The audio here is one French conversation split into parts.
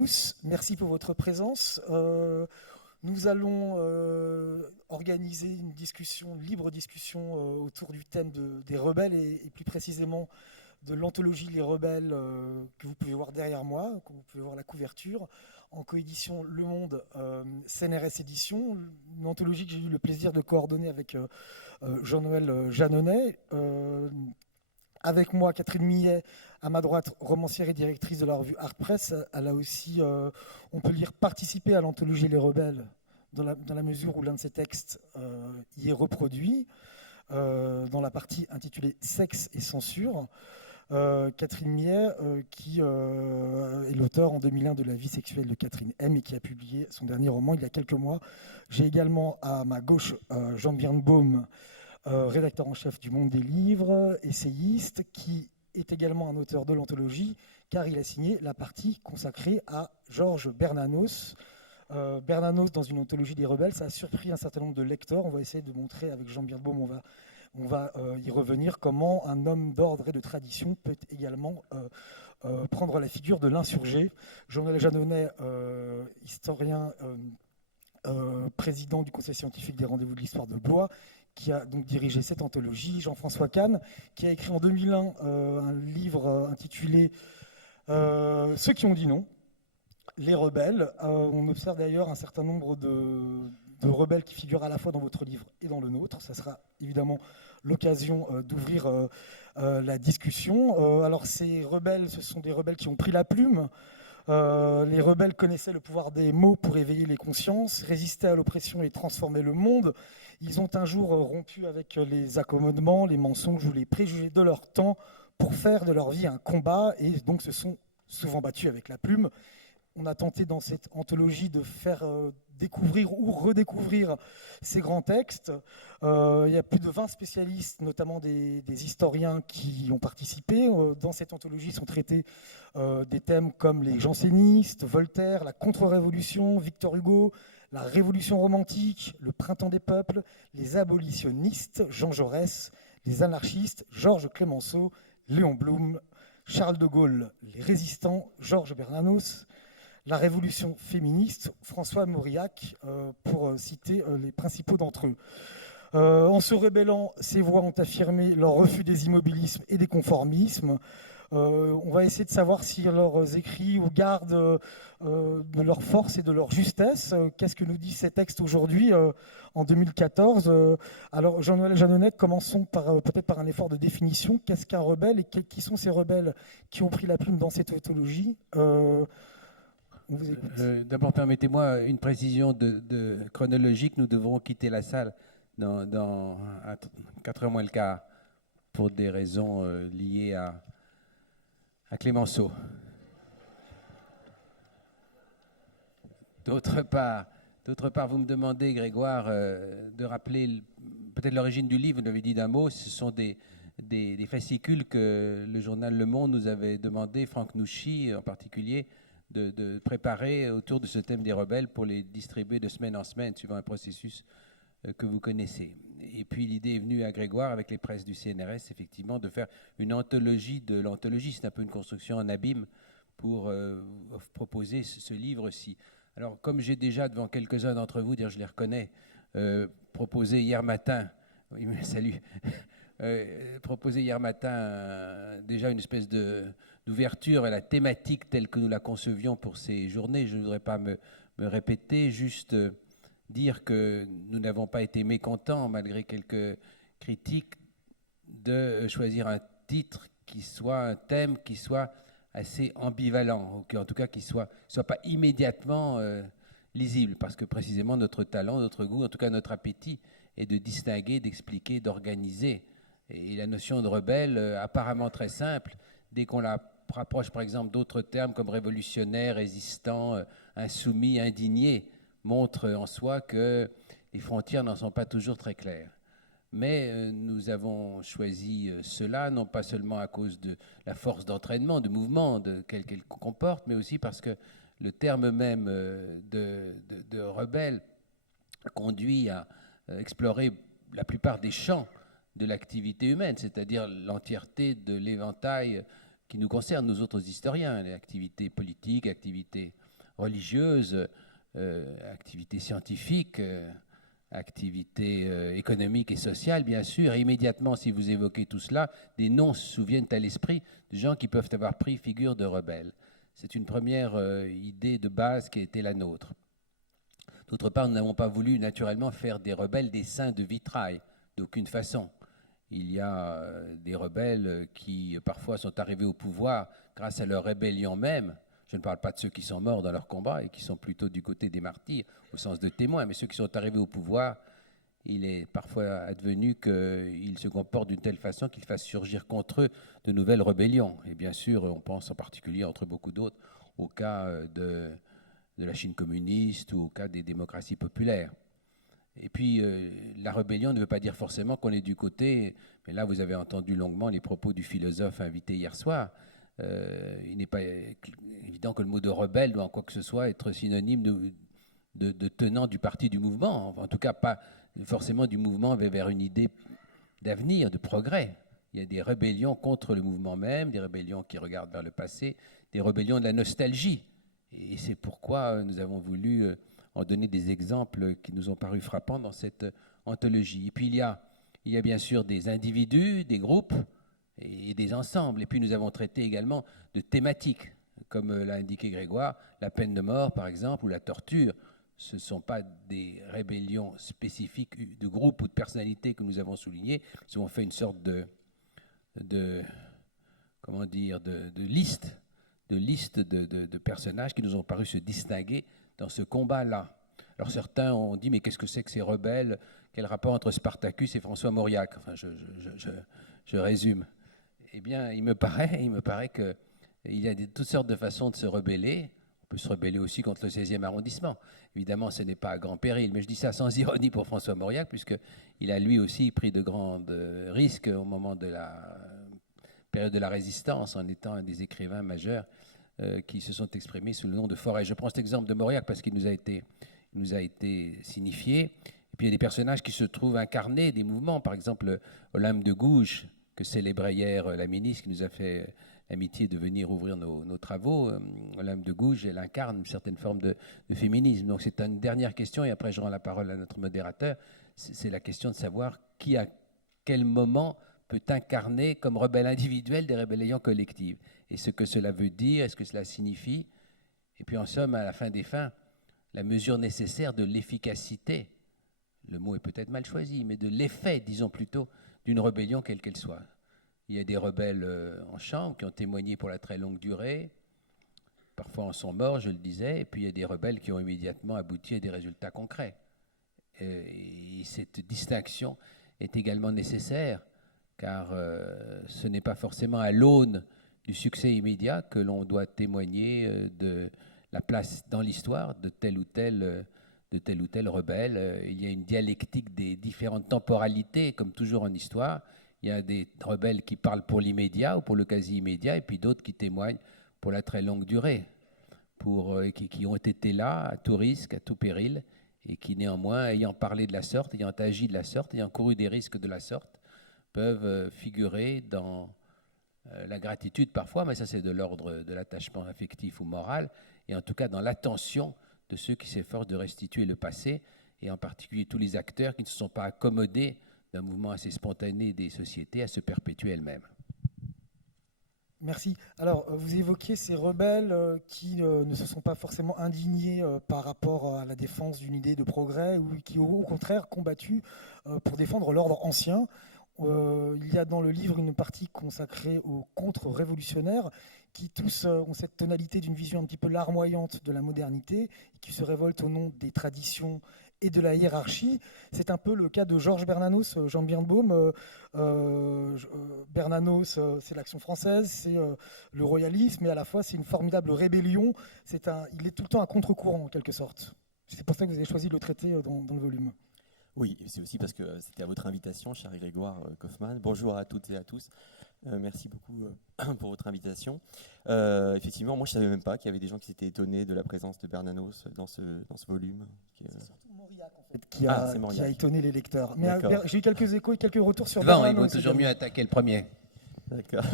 Tous, merci pour votre présence. Nous allons organiser une discussion, une libre discussion autour du thème des rebelles et plus précisément de l'anthologie Les Rebelles que vous pouvez voir derrière moi, que vous pouvez voir la couverture, en coédition Le Monde CNRS Édition, une anthologie que j'ai eu le plaisir de coordonner avec Jean-Noël Jeannonnet. Avec moi, Catherine Millet, à ma droite, romancière et directrice de la revue Art Press. Elle a aussi, on peut lire, participé à l'anthologie Les Rebelles, dans la mesure où l'un de ses textes y est reproduit, dans la partie intitulée Sexe et censure. Catherine Millet, qui est l'auteur en 2001 de La vie sexuelle de Catherine M. et qui a publié son dernier roman il y a quelques mois. J'ai également à ma gauche Jean Birnbaum, rédacteur en chef du Monde des livres, essayiste, qui est également un auteur de l'anthologie, car il a signé la partie consacrée à Georges Bernanos. Bernanos, dans une anthologie des rebelles, ça a surpris un certain nombre de lecteurs. On va essayer de montrer avec Jean Birnbaum, on va y revenir, comment un homme d'ordre et de tradition peut également prendre la figure de l'insurgé. Jean-Noël Jeannonnet, historien, président du conseil scientifique des rendez-vous de l'histoire de Blois, qui a donc dirigé cette anthologie. Jean-François Kahn, qui a écrit en 2001 un livre intitulé Ceux qui ont dit non, les rebelles. On observe d'ailleurs un certain nombre de rebelles qui figurent à la fois dans votre livre et dans le nôtre. Ça sera évidemment l'occasion d'ouvrir la discussion. Alors ces rebelles, ce sont des rebelles qui ont pris la plume. Les rebelles connaissaient le pouvoir des mots pour éveiller les consciences, résister à l'oppression et transformer le monde. Ils ont un jour rompu avec les accommodements, les mensonges ou les préjugés de leur temps pour faire de leur vie un combat et donc se sont souvent battus avec la plume. On a tenté dans cette anthologie de faire découvrir ou redécouvrir ces grands textes. Il y a plus de 20 spécialistes, notamment des historiens qui y ont participé. Dans cette anthologie sont traités des thèmes comme les jansénistes, Voltaire, la contre-révolution, Victor Hugo, la révolution romantique, le printemps des peuples, les abolitionnistes, Jean Jaurès, les anarchistes, Georges Clemenceau, Léon Blum, Charles de Gaulle, les résistants, Georges Bernanos, la révolution féministe, François Mauriac, pour citer les principaux d'entre eux. En se rebellant, ces voix ont affirmé leur refus des immobilismes et des conformismes. On va essayer de savoir si leurs écrits ou gardent de leur force et de leur justesse. Qu'est-ce que nous disent ces textes aujourd'hui, en 2014 Alors, Jean-Noël Jeannonnet, commençons peut-être par un effort de définition. Qu'est-ce qu'un rebelle et qui sont ces rebelles qui ont pris la plume dans cette anthologie On vous écoute. D'abord, permettez-moi une précision chronologique. Nous devrons quitter la salle à 4h moins le quart pour des raisons liées à Clemenceau. D'autre part, vous me demandez, Grégoire, de rappeler peut-être l'origine du livre. Vous l'avez dit d'un mot. Ce sont des fascicules que le journal Le Monde nous avait demandé, Franck Nouchy en particulier, de préparer autour de ce thème des rebelles pour les distribuer de semaine en semaine, suivant un processus que vous connaissez. Et puis l'idée est venue à Grégoire, avec les presses du CNRS, effectivement, de faire une anthologie de l'anthologie. C'est un peu une construction en abîme pour proposer ce livre-ci. Alors, comme j'ai déjà, devant quelques-uns d'entre vous, dire je les reconnais, proposé hier matin, oui, mais salut, proposé hier matin déjà une espèce d'ouverture à la thématique telle que nous la concevions pour ces journées. Je ne voudrais pas me répéter, juste dire que nous n'avons pas été mécontents, malgré quelques critiques, de choisir un titre qui soit un thème qui soit assez ambivalent, ou en tout cas qui soit pas immédiatement lisible, parce que précisément notre talent, notre goût, en tout cas notre appétit, est de distinguer, d'expliquer, d'organiser. Et la notion de rebelle, apparemment très simple, dès qu'on la rapproche par exemple d'autres termes comme révolutionnaire, résistant, insoumis, indigné, montre en soi que les frontières n'en sont pas toujours très claires. Mais nous avons choisi cela, non pas seulement à cause de la force d'entraînement, de mouvement qu'elle comporte, mais aussi parce que le terme même de rebelle conduit à explorer la plupart des champs de l'activité humaine, c'est-à-dire l'entièreté de l'éventail qui nous concerne, nous autres historiens, les activités politiques, activités religieuse, activité scientifique, activité économique et sociale, bien sûr. Et immédiatement, si vous évoquez tout cela, des noms se souviennent à l'esprit de gens qui peuvent avoir pris figure de rebelles. C'est une première idée de base qui a été la nôtre. D'autre part, nous n'avons pas voulu naturellement faire des rebelles des saints de vitrail, d'aucune façon. Il y a des rebelles qui parfois sont arrivés au pouvoir grâce à leur rébellion même. Je ne parle pas de ceux qui sont morts dans leur combat et qui sont plutôt du côté des martyrs, au sens de témoins, mais ceux qui sont arrivés au pouvoir, il est parfois advenu qu'ils se comportent d'une telle façon qu'ils fassent surgir contre eux de nouvelles rébellions. Et bien sûr, on pense en particulier, entre beaucoup d'autres, au cas de la Chine communiste ou au cas des démocraties populaires. Et puis, la rébellion ne veut pas dire forcément qu'on est du côté, mais là, vous avez entendu longuement les propos du philosophe invité hier soir. Il n'est pas évident que le mot de rebelle doit en quoi que ce soit être synonyme de tenant du parti du mouvement, en tout cas pas forcément du mouvement vers une idée d'avenir, de progrès. Il y a des rébellions contre le mouvement même, des rébellions qui regardent vers le passé, des rébellions de la nostalgie. Et c'est pourquoi nous avons voulu en donner des exemples qui nous ont paru frappants dans cette anthologie. Et puis il y a bien sûr des individus, des groupes et des ensembles. Et puis nous avons traité également de thématiques, comme l'a indiqué Grégoire, la peine de mort par exemple, ou la torture. Ce ne sont pas des rébellions spécifiques de groupes ou de personnalités que nous avons soulignées. Nous avons fait une sorte de liste de personnages qui nous ont paru se distinguer dans ce combat-là. Alors certains ont dit, mais qu'est-ce que c'est que ces rebelles? Quel rapport entre Spartacus et François Mauriac? Enfin, je résume. Eh bien, il me paraît qu'il y a toutes sortes de façons de se rebeller. On peut se rebeller aussi contre le 16e arrondissement. Évidemment, ce n'est pas à grand péril, mais je dis ça sans ironie pour François Mauriac, puisqu'il a lui aussi pris de grands risques au moment de la période de la Résistance, en étant un des écrivains majeurs qui se sont exprimés sous le nom de Forêt. Je prends cet exemple de Mauriac parce qu'il nous a été signifié. Et puis il y a des personnages qui se trouvent incarnés, des mouvements, par exemple Olympe de Gouges, que célébrait hier la ministre, qui nous a fait l'amitié de venir ouvrir nos travaux. Olympe de Gouges, elle incarne une certaine forme de féminisme. Donc c'est une dernière question, et après je rends la parole à notre modérateur. C'est la question de savoir qui, à quel moment, peut incarner comme rebelle individuel des rébellions collectives. Et ce que cela veut dire, est-ce que cela signifie? Et puis en somme, à la fin des fins, la mesure nécessaire de l'efficacité, le mot est peut-être mal choisi, mais de l'effet, disons plutôt, d'une rébellion quelle qu'elle soit. Il y a des rebelles en chambre qui ont témoigné pour la très longue durée, parfois en sont morts, je le disais, et puis il y a des rebelles qui ont immédiatement abouti à des résultats concrets. Et cette distinction est également nécessaire, car ce n'est pas forcément à l'aune du succès immédiat que l'on doit témoigner de la place dans l'histoire de tel ou tel rebelle. Il y a une dialectique des différentes temporalités, comme toujours en histoire. Il y a des rebelles qui parlent pour l'immédiat ou pour le quasi-immédiat, et puis d'autres qui témoignent pour la très longue durée, qui ont été là à tout risque, à tout péril, et qui néanmoins, ayant parlé de la sorte, ayant agi de la sorte, ayant couru des risques de la sorte, peuvent figurer dans la gratitude parfois, mais ça c'est de l'ordre de l'attachement affectif ou moral, et en tout cas dans l'attention de ceux qui s'efforcent de restituer le passé, et en particulier tous les acteurs qui ne se sont pas accommodés d'un mouvement assez spontané des sociétés à se perpétuer elles-mêmes. Merci. Alors, vous évoquiez ces rebelles qui ne se sont pas forcément indignés par rapport à la défense d'une idée de progrès ou qui, au contraire, combattu pour défendre l'ordre ancien. Il y a dans le livre une partie consacrée aux contre-révolutionnaires qui tous ont cette tonalité d'une vision un petit peu larmoyante de la modernité et qui se révoltent au nom des traditions et de la hiérarchie. C'est un peu le cas de Georges Bernanos, Jean Birnbaum. Bernanos, c'est l'Action française, c'est le royalisme, mais à la fois c'est une formidable rébellion. Il est tout le temps à contre-courant en quelque sorte. C'est pour ça que vous avez choisi de le traiter dans le volume. Oui, c'est aussi parce que c'était à votre invitation, cher Grégoire Kaufmann. Bonjour à toutes et à tous. Merci beaucoup pour votre invitation. Effectivement, moi je ne savais même pas qu'il y avait des gens qui s'étaient étonnés de la présence de Bernanos dans ce volume. C'est surtout Mauriac en fait, qui a étonné les lecteurs. Mais j'ai eu quelques échos et quelques retours sur Bernanos. Il vaut toujours mieux attaquer le premier. D'accord.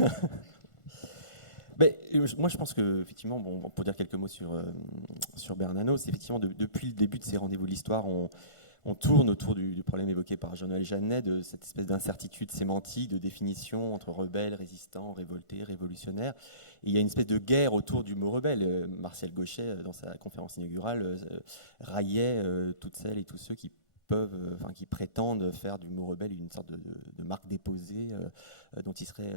Moi, je pense que, effectivement, bon, pour dire quelques mots sur Bernanos, effectivement, depuis le début de ces rendez-vous de l'histoire, on tourne autour du problème évoqué par Jean-Noël Jeannet, de cette espèce d'incertitude sémantique, de définition entre rebelle, résistant, révolté, révolutionnaire. Et il y a une espèce de guerre autour du mot rebelle. Martial Gauchet, dans sa conférence inaugurale, raillait toutes celles et tous ceux qui qui prétendent faire du mot rebelle une sorte de marque déposée dont ils seraient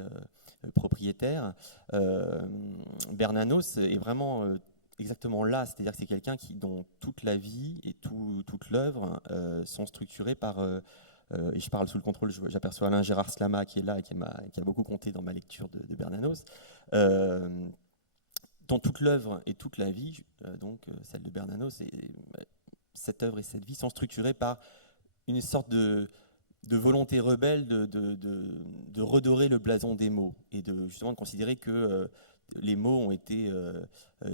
propriétaires. Bernanos est vraiment exactement là, c'est-à-dire que c'est quelqu'un dont toute la vie et toute l'œuvre sont structurées par, et je parle sous le contrôle, j'aperçois Alain Gérard Slama qui est là et qui a beaucoup compté dans ma lecture de Bernanos, dont toute l'œuvre et toute la vie, donc celle de Bernanos, cette œuvre et cette vie sont structurées par une sorte de volonté rebelle de redorer le blason des mots et justement de considérer que les mots ont été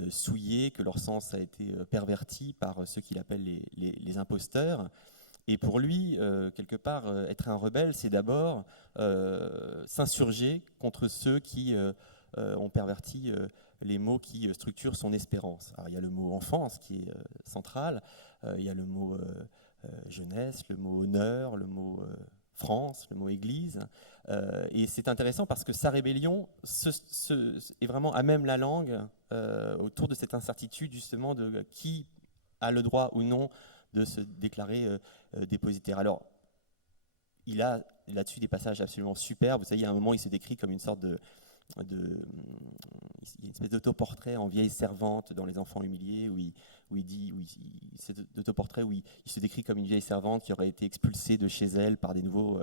souillés, que leur sens a été perverti par ceux qu'il appelle les imposteurs. Et pour lui, quelque part, être un rebelle, c'est d'abord s'insurger contre ceux qui ont perverti les mots qui structurent son espérance. Alors, il y a le mot enfance qui est central, il y a le mot jeunesse, le mot honneur, le mot France, le mot Église. Et c'est intéressant parce que sa rébellion est vraiment à même la langue autour de cette incertitude justement de qui a le droit ou non de se déclarer dépositaire. Alors, il a là-dessus des passages absolument superbes. Vous savez, il y a un moment, il se décrit comme une sorte il y a une espèce d'autoportrait en vieille servante dans Les Enfants humiliés cet autoportrait où il se décrit comme une vieille servante qui aurait été expulsée de chez elle par des nouveaux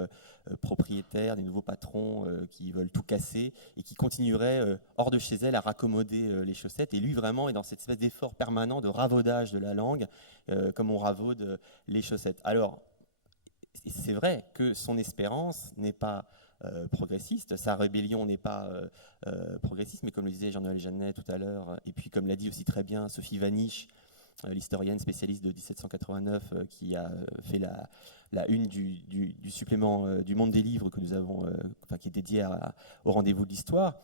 propriétaires, des nouveaux patrons qui veulent tout casser et qui continueraient hors de chez elle à raccommoder les chaussettes. Et lui vraiment est dans cette espèce d'effort permanent de ravaudage de la langue comme on ravaude les chaussettes. Alors c'est vrai que son espérance n'est pas progressiste, sa rébellion n'est pas progressiste, mais comme le disait Jean-Noël Jeannet tout à l'heure, et puis comme l'a dit aussi très bien Sophie Vanish, l'historienne spécialiste de 1789 qui a fait la une du supplément du Monde des Livres que nous avons, qui est dédié au rendez-vous de l'histoire.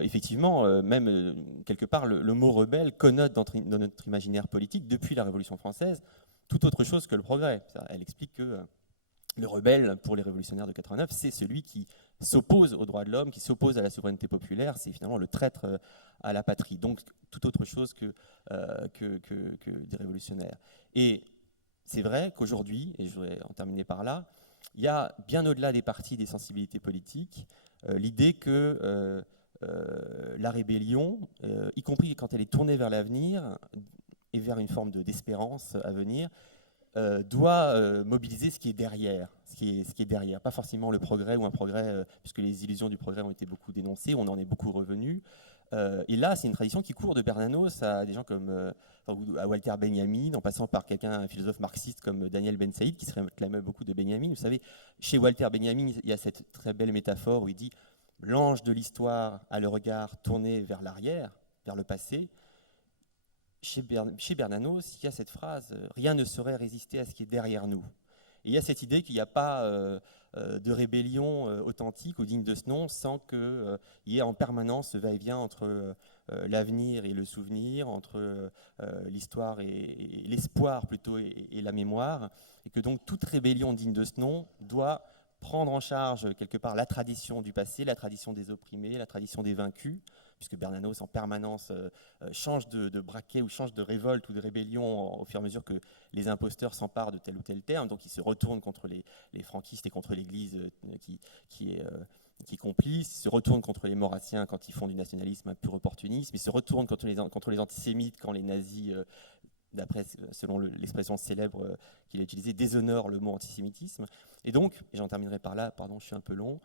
Effectivement, même quelque part, le mot rebelle connote dans notre imaginaire politique, depuis la Révolution française, tout autre chose que le progrès. Elle explique que le rebelle, pour les révolutionnaires de 89, c'est celui qui s'oppose aux droits de l'homme, qui s'oppose à la souveraineté populaire, c'est finalement le traître à la patrie. Donc, tout autre chose que des révolutionnaires. Et c'est vrai qu'aujourd'hui, et je voudrais en terminer par là, il y a bien au-delà des partis, des sensibilités politiques, l'idée que la rébellion, y compris quand elle est tournée vers l'avenir et vers une forme d'espérance à venir, doit mobiliser ce qui est derrière, pas forcément le progrès ou un progrès, puisque les illusions du progrès ont été beaucoup dénoncées, on en est beaucoup revenu. Et là, c'est une tradition qui court de Bernanos à des gens comme à Walter Benjamin, en passant par un philosophe marxiste comme Daniel Ben Saïd, qui se réclamait beaucoup de Benjamin. Vous savez, chez Walter Benjamin, il y a cette très belle métaphore où il dit « L'ange de l'histoire a le regard tourné vers l'arrière, vers le passé ». Chez Bernanos, il y a cette phrase « Rien ne saurait résister à ce qui est derrière nous ». Et il y a cette idée qu'il n'y a pas de rébellion authentique ou digne de ce nom sans qu'il y ait en permanence ce va-et-vient entre l'avenir et le souvenir, entre l'histoire et l'espoir plutôt et la mémoire, et que donc toute rébellion digne de ce nom doit prendre en charge quelque part la tradition du passé, la tradition des opprimés, la tradition des vaincus, puisque Bernanos en permanence change de braquet ou change de révolte ou de rébellion au fur et à mesure que les imposteurs s'emparent de tel ou tel terme. Donc il se retourne contre les franquistes et contre l'Église qui est complice, il se retourne contre les maurassiens quand ils font du nationalisme un pur opportunisme, il se retourne contre les antisémites quand les nazis, selon l'expression célèbre qu'il a utilisée, déshonorent le mot antisémitisme. Et donc, et j'en terminerai par là, pardon, je suis un peu long,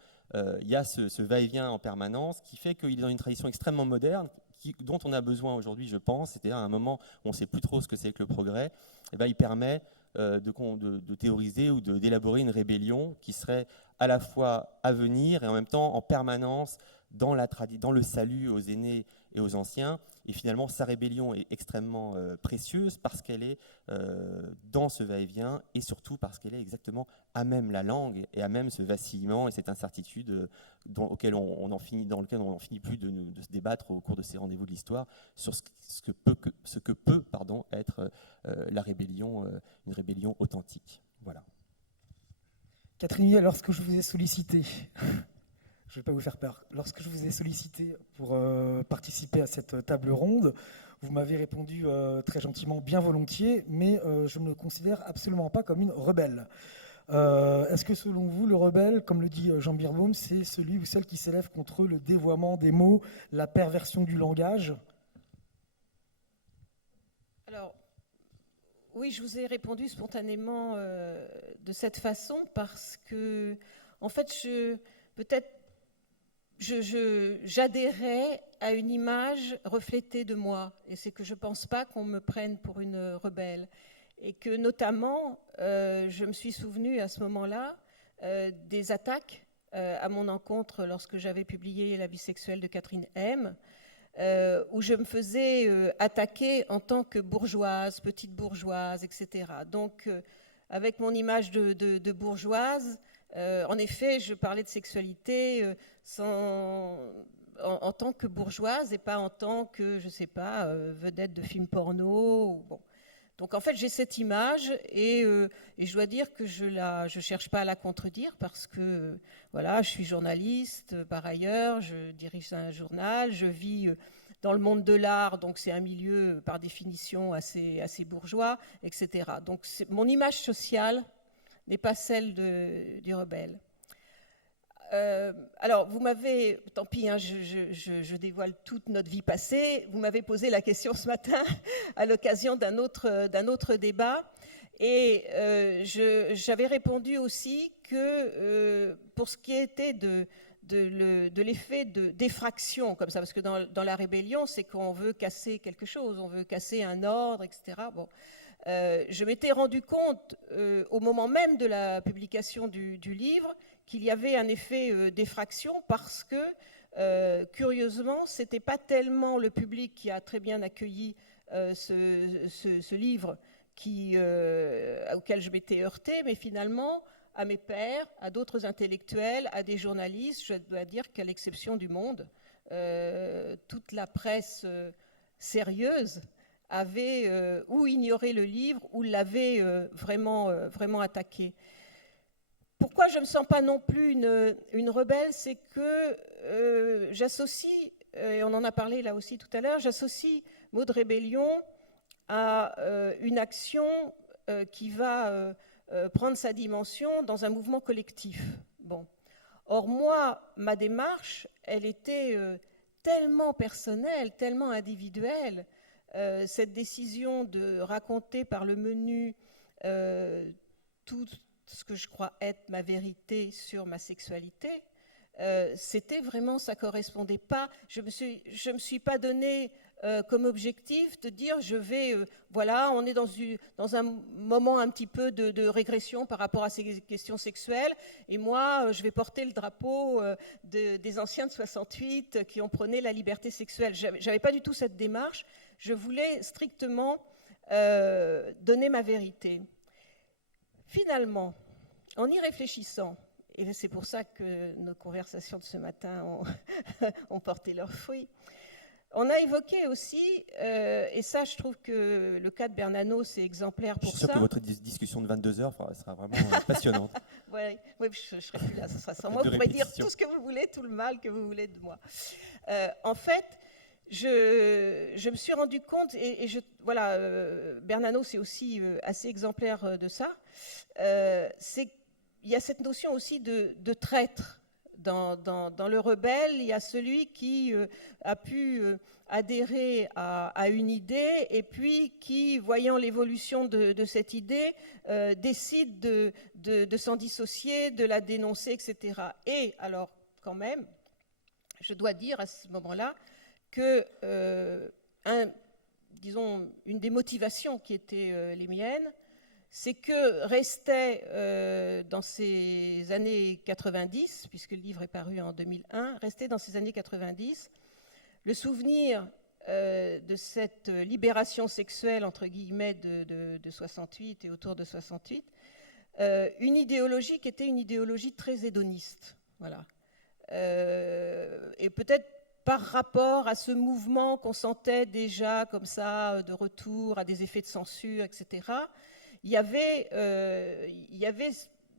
il y a ce va-et-vient en permanence qui fait qu'il est dans une tradition extrêmement moderne, dont on a besoin aujourd'hui, je pense, c'est-à-dire à un moment où on ne sait plus trop ce que c'est que le progrès, et ben, il permet de théoriser ou d'élaborer une rébellion qui serait à la fois à venir et en même temps en permanence dans le salut aux aînés et aux anciens. Et finalement, sa rébellion est extrêmement précieuse parce qu'elle est dans ce va-et-vient et surtout parce qu'elle est exactement à même la langue et à même ce vacillement et cette incertitude dans lequel on n'en finit plus de se débattre au cours de ces rendez-vous de l'histoire sur ce que peut être la rébellion, une rébellion authentique. Voilà. Catherine, lorsque je vous ai sollicité, je ne vais pas vous faire peur, lorsque je vous ai sollicité pour participer à cette table ronde, vous m'avez répondu très gentiment, bien volontiers, mais je ne me considère absolument pas comme une rebelle. Est-ce que selon vous, le rebelle, comme le dit Jean Birnbaum, c'est celui ou celle qui s'élève contre le dévoiement des mots, la perversion du langage ? Alors, oui, je vous ai répondu spontanément de cette façon parce que, en fait, j'adhérais à une image reflétée de moi. Et c'est que je ne pense pas qu'on me prenne pour une rebelle. Et que, notamment, je me suis souvenue à ce moment-là des attaques à mon encontre lorsque j'avais publié La vie sexuelle de Catherine M., où je me faisais attaquer en tant que bourgeoise, petite bourgeoise, etc. Donc, avec mon image de bourgeoise, en effet, je parlais de sexualité en tant que bourgeoise et pas en tant que, je ne sais pas, vedette de film porno. Bon. Donc, en fait, j'ai cette image et je dois dire que je ne cherche pas à la contredire parce que, voilà, je suis journaliste par ailleurs, je dirige un journal, je vis dans le monde de l'art, donc c'est un milieu par définition assez bourgeois, etc. Donc, mon image sociale n'est pas celle du rebelle. Alors, vous m'avez, tant pis, hein, je dévoile toute notre vie passée, vous m'avez posé la question ce matin à l'occasion d'un autre débat, et j'avais répondu aussi que pour ce qui était de l'effet d'effraction, comme ça, parce que dans la rébellion, c'est qu'on veut casser quelque chose, on veut casser un ordre, etc. Bon. Je m'étais rendu compte au moment même de la publication du livre qu'il y avait un effet d'effraction parce que, curieusement, ce n'était pas tellement le public qui a très bien accueilli ce livre auquel je m'étais heurtée, mais finalement à mes pairs, à d'autres intellectuels, à des journalistes. Je dois dire qu'à l'exception du Monde, toute la presse sérieuse avait ou ignoré le livre ou l'avait vraiment attaqué. Pourquoi je ne me sens pas non plus une rebelle, c'est que j'associe, et on en a parlé là aussi tout à l'heure, j'associe mot de rébellion à une action qui va prendre sa dimension dans un mouvement collectif. Bon. Or, moi, ma démarche, elle était tellement personnelle, tellement individuelle, cette décision de raconter par le menu tout ce que je crois être ma vérité sur ma sexualité, c'était vraiment, ça correspondait pas. Je me suis pas donné comme objectif de dire je vais, voilà, on est dans un moment un petit peu de régression par rapport à ces questions sexuelles, et moi, je vais porter le drapeau des anciens de 68 qui ont prôné la liberté sexuelle. J'avais pas du tout cette démarche. Je voulais strictement donner ma vérité. Finalement, en y réfléchissant, et c'est pour ça que nos conversations de ce matin ont porté leurs fruits, on a évoqué aussi, et ça je trouve que le cas de Bernanos c'est exemplaire pour ça. Je suis sûr que votre discussion de 22 heures sera vraiment passionnante. Oui, je ne serai plus là, ce sera sans moi. Vous pourrez dire tout ce que vous voulez, tout le mal que vous voulez de moi. En fait, je me suis rendu compte, voilà, Bernanos est aussi assez exemplaire de ça, c'est qu'il y a cette notion aussi de traître. Dans le rebelle, il y a celui qui a pu adhérer à une idée et puis qui, voyant l'évolution de cette idée, décide de s'en dissocier, de la dénoncer, etc. Et alors, quand même, je dois dire à ce moment-là que, disons, une des motivations qui étaient les miennes, c'est que restait dans ces années 90, puisque le livre est paru en 2001, restait dans ces années 90 le souvenir de cette libération sexuelle, entre guillemets, de 68 et autour de 68, une idéologie qui était une idéologie très hédoniste. Voilà. Et peut-être par rapport à ce mouvement qu'on sentait déjà comme ça, de retour à des effets de censure, etc., il y avait,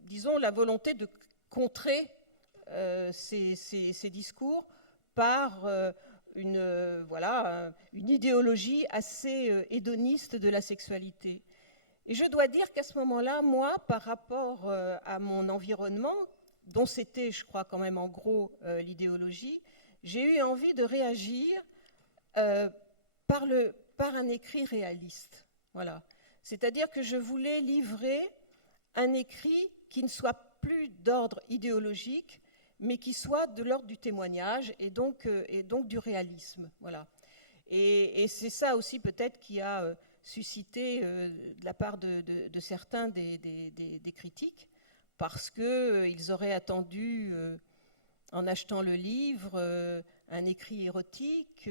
disons, la volonté de contrer ces discours par une idéologie assez hédoniste de la sexualité. Et je dois dire qu'à ce moment-là, moi, par rapport à mon environnement, dont c'était, je crois, quand même en gros l'idéologie, j'ai eu envie de réagir par un écrit réaliste. Voilà. C'est-à-dire que je voulais livrer un écrit qui ne soit plus d'ordre idéologique, mais qui soit de l'ordre du témoignage et donc du réalisme. Voilà. Et c'est ça aussi peut-être qui a suscité de la part de certains des critiques, parce qu'ils auraient attendu, en achetant le livre, un écrit érotique,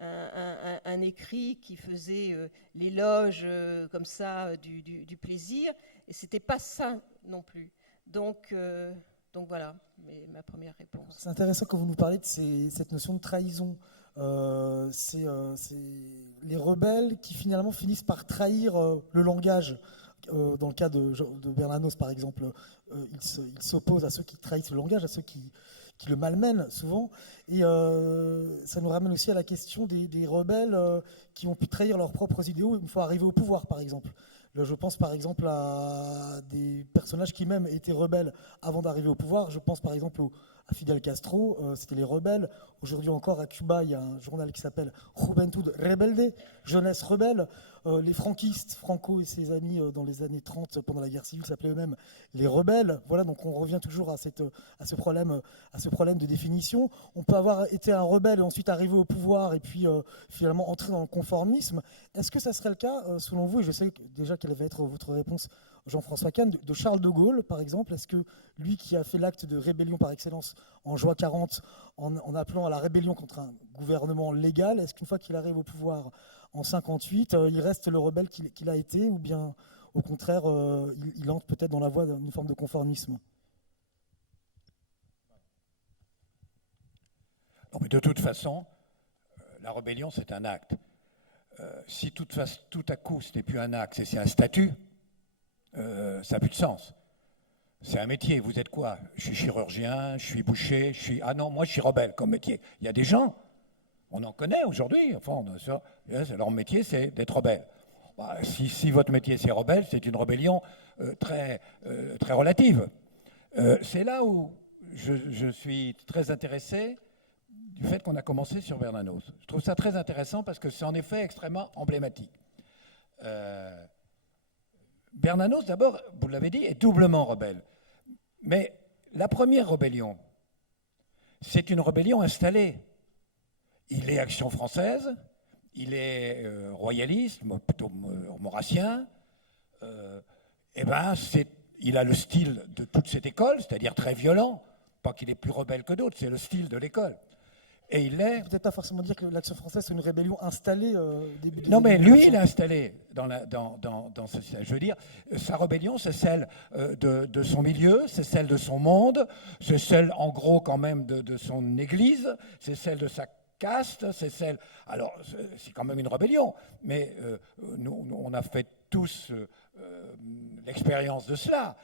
un écrit qui faisait l'éloge comme ça du plaisir, et c'était pas ça non plus. Donc voilà, ma première réponse. C'est intéressant quand vous nous parlez de cette notion de trahison. C'est les rebelles qui finalement finissent par trahir le langage. Dans le cas de Bernanos, par exemple, il s'oppose à ceux qui trahissent le langage, à ceux qui le malmènent souvent. Et ça nous ramène aussi à la question des rebelles qui ont pu trahir leurs propres idéaux une fois arrivés au pouvoir, par exemple. Là, je pense par exemple à des personnages qui même étaient rebelles avant d'arriver au pouvoir. Je pense par exemple à Fidel Castro, c'était les rebelles. Aujourd'hui encore à Cuba, il y a un journal qui s'appelle Juventud Rebelde, Jeunesse rebelle. Les franquistes, Franco et ses amis dans les années 30, pendant la guerre civile, s'appelaient eux-mêmes les rebelles. Voilà, donc on revient toujours à ce problème de définition. On peut avoir été un rebelle et ensuite arriver au pouvoir et puis finalement entrer dans le conformisme. Est-ce que ça serait le cas, selon vous, et je sais déjà quelle va être votre réponse, Jean-François Kahn, de Charles de Gaulle, par exemple? Est-ce que lui qui a fait l'acte de rébellion par excellence en juin 40, en appelant à la rébellion contre un gouvernement légal, est-ce qu'une fois qu'il arrive au pouvoir en 58, il reste le rebelle qu'il a été, ou bien au contraire, il entre peut-être dans la voie d'une forme de conformisme? Non, mais de toute façon, la rébellion, c'est un acte. Si tout à coup, ce n'est plus un acte, c'est un statut, ça n'a plus de sens. C'est un métier. Vous êtes quoi? Je suis chirurgien, je suis boucher, Ah non, moi je suis rebelle comme métier. Il y a des gens, on en connaît aujourd'hui, enfin, leur métier c'est d'être rebelle. Bah, si votre métier c'est rebelle, c'est une rébellion très relative. C'est là où je suis très intéressé du fait qu'on a commencé sur Bernanos. Je trouve ça très intéressant parce que c'est en effet extrêmement emblématique. Bernanos, d'abord, vous l'avez dit, est doublement rebelle. Mais la première rébellion, c'est une rébellion installée. Il est Action française, il est royaliste, plutôt maurassien. Il a le style de toute cette école, c'est-à-dire très violent. Pas qu'il est plus rebelle que d'autres, c'est le style de l'école. Et il est... Peut-être pas forcément dire que l'Action française c'est une rébellion installée début des Non, mais années lui, 1900. il est installé je veux dire, sa rébellion, c'est celle de son milieu, c'est celle de son monde, c'est celle, en gros, quand même, de son église, c'est celle de sa caste, c'est celle... Alors, c'est quand même une rébellion, mais nous, on a fait tous l'expérience de cela.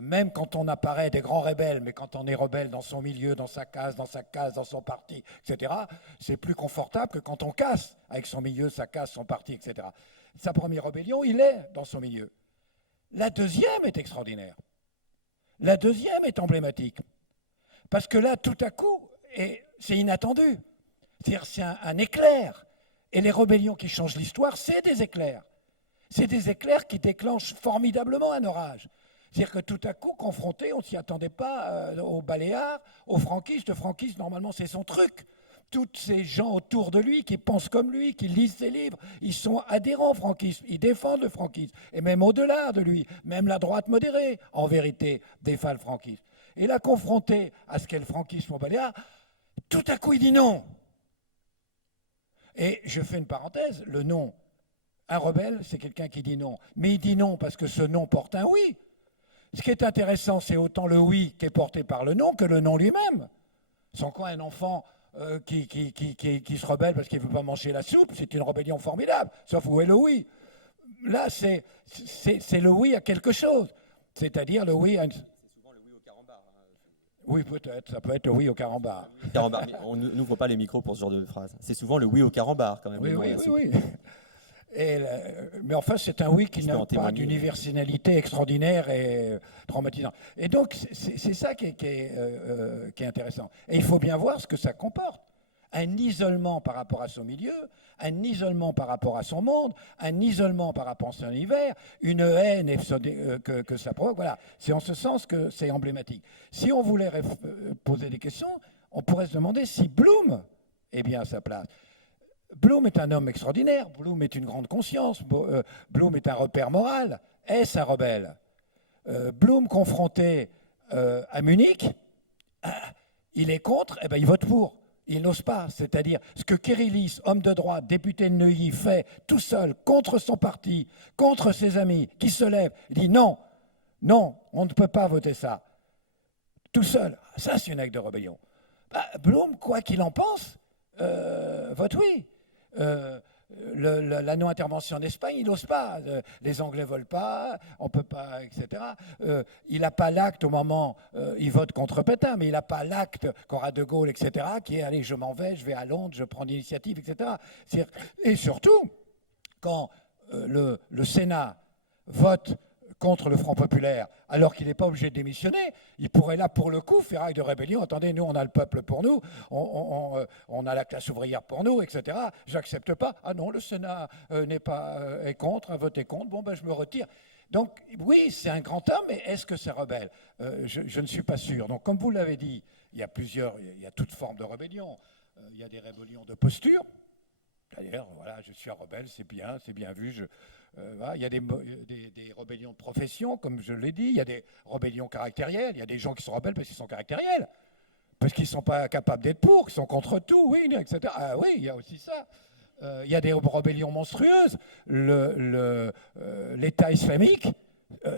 Même quand on apparaît des grands rebelles, mais quand on est rebelle dans son milieu, dans sa case, dans son parti, etc., c'est plus confortable que quand on casse avec son milieu, sa case, son parti, etc. Sa première rébellion, il est dans son milieu. La deuxième est extraordinaire. La deuxième est emblématique. Parce que là, tout à coup, c'est inattendu. C'est-à-dire, c'est un éclair. Et les rébellions qui changent l'histoire, c'est des éclairs. C'est des éclairs qui déclenchent formidablement un orage. C'est-à-dire que tout à coup, confronté, on ne s'y attendait pas aux Baléares, aux franquistes. Le franquiste, normalement, c'est son truc. Tous ces gens autour de lui qui pensent comme lui, qui lisent ses livres, ils sont adhérents au franquisme, ils défendent le franquisme, et même au-delà de lui, même la droite modérée, en vérité, défend le franquisme. Et là, confronté à ce qu'est le franquisme au Baléares, tout à coup, il dit non. Et je fais une parenthèse, le non. Un rebelle, c'est quelqu'un qui dit non. Mais il dit non parce que ce non porte un oui. Ce qui est intéressant, c'est autant le oui qui est porté par le non que le non lui-même. Sans quoi un enfant qui se rebelle parce qu'il ne veut pas manger la soupe, c'est une rébellion formidable, sauf où est le oui. Là, c'est le oui à quelque chose, c'est-à-dire le oui à une... C'est souvent le oui au carambar. Oui, peut-être, ça peut être le oui au carambar. Carambar, mais on n'ouvre pas les micros pour ce genre de phrase. C'est souvent le oui au carambar quand même. Oui, le non oui, à la oui, soupe. oui. Mais enfin, c'est un oui qui Je peux n'a en pas témoigner. d'universalité extraordinaire et traumatisant. Et donc, c'est ça qui est intéressant. Et il faut bien voir ce que ça comporte. Un isolement par rapport à son milieu, un isolement par rapport à son monde, un isolement par rapport à son univers, une haine que ça provoque. Voilà, c'est en ce sens que c'est emblématique. Si on voulait poser des questions, on pourrait se demander si Bloom est bien à sa place. Bloom est un homme extraordinaire, Bloom est une grande conscience, Bloom est un repère moral. Est-ce un rebelle? Bloom confronté à Munich, il est contre, eh ben, il vote pour. Il n'ose pas, c'est-à-dire ce que Kérylis, homme de droite, député de Neuilly, fait tout seul, contre son parti, contre ses amis, qui se lève, il dit non, non, on ne peut pas voter ça. Tout seul, ça c'est une acte de rébellion. Bloom, quoi qu'il en pense, vote oui. La non-intervention en Espagne, il n'ose pas. Les Anglais ne veulent pas, on ne peut pas, etc. Il n'a pas l'acte au moment, il vote contre Pétain, mais il n'a pas l'acte qu'aura De Gaulle, etc., qui est, allez, je m'en vais, je vais à Londres, je prends l'initiative, etc. Et surtout, quand le Sénat vote contre le Front populaire, alors qu'il n'est pas obligé de démissionner, il pourrait là, pour le coup, faire acte de rébellion. Attendez, nous, on a le peuple pour nous, on a la classe ouvrière pour nous, etc. J'accepte pas. Ah non, le Sénat est contre, a voté contre. Bon, ben, je me retire. Donc, oui, c'est un grand homme, mais est-ce que c'est rebelle? Je ne suis pas sûr. Donc, comme vous l'avez dit, il y a toutes formes de rébellion. Il y a des rébellions de posture. D'ailleurs, voilà, je suis un rebelle, c'est bien vu. Voilà, il y a des rébellions de profession, comme je l'ai dit. Il y a des rébellions caractérielles. Il y a des gens qui sont rebelles parce qu'ils sont caractériels, parce qu'ils ne sont pas capables d'être pour, qu'ils sont contre tout, oui, etc. Ah oui, il y a aussi ça. Il y a des rébellions monstrueuses. L'État islamique,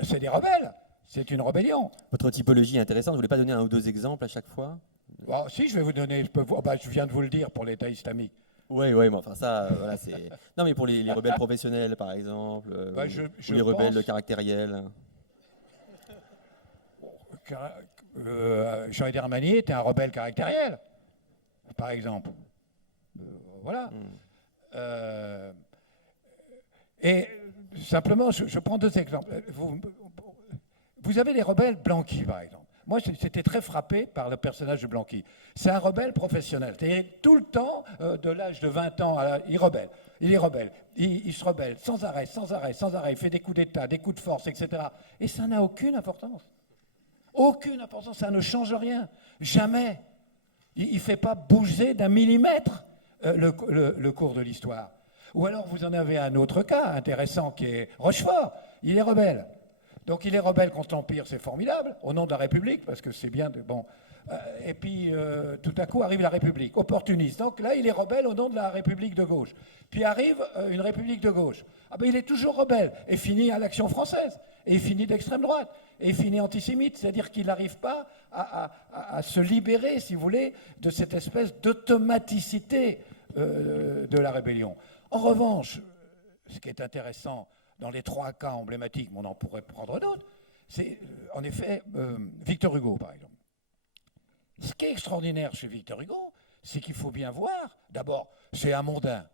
c'est des rebelles. C'est une rébellion. Votre typologie est intéressante. Vous ne voulez pas donner un ou deux exemples à chaque fois? Bon, si, je vais vous donner. Je viens de vous le dire pour l'État islamique. Oui, mais enfin ça, voilà, c'est... Non, mais pour les rebelles professionnels, par exemple, ou les rebelles caractériels. Jean-Édouard Hermanier était un rebelle caractériel, par exemple. Voilà. Et simplement, je prends deux exemples. Vous avez les rebelles Blanqui, par exemple. Moi, j'étais très frappé par le personnage de Blanqui. C'est un rebelle professionnel. C'est-à-dire, tout le temps, de l'âge de 20 ans, il est rebelle. Il se rebelle sans arrêt. Il fait des coups d'État, des coups de force, etc. Et ça n'a aucune importance. Aucune importance, ça ne change rien. Jamais. Il ne fait pas bouger d'un millimètre le cours de l'histoire. Ou alors, vous en avez un autre cas intéressant qui est Rochefort. Il est rebelle. Donc il est rebelle contre l'Empire, c'est formidable, au nom de la République, parce que c'est bien. Bon. Et puis tout à coup arrive la République, opportuniste. Donc là, il est rebelle au nom de la République de gauche. Puis arrive une République de gauche. Ah ben il est toujours rebelle, et finit à l'Action française, et il finit d'extrême droite, et il finit antisémite, c'est-à-dire qu'il n'arrive pas à se libérer, si vous voulez, de cette espèce d'automaticité de la rébellion. En revanche, ce qui est intéressant, dans les trois cas emblématiques, mais on en pourrait prendre d'autres, c'est en effet Victor Hugo, par exemple. Ce qui est extraordinaire chez Victor Hugo, c'est qu'il faut bien voir, d'abord, c'est un mondain,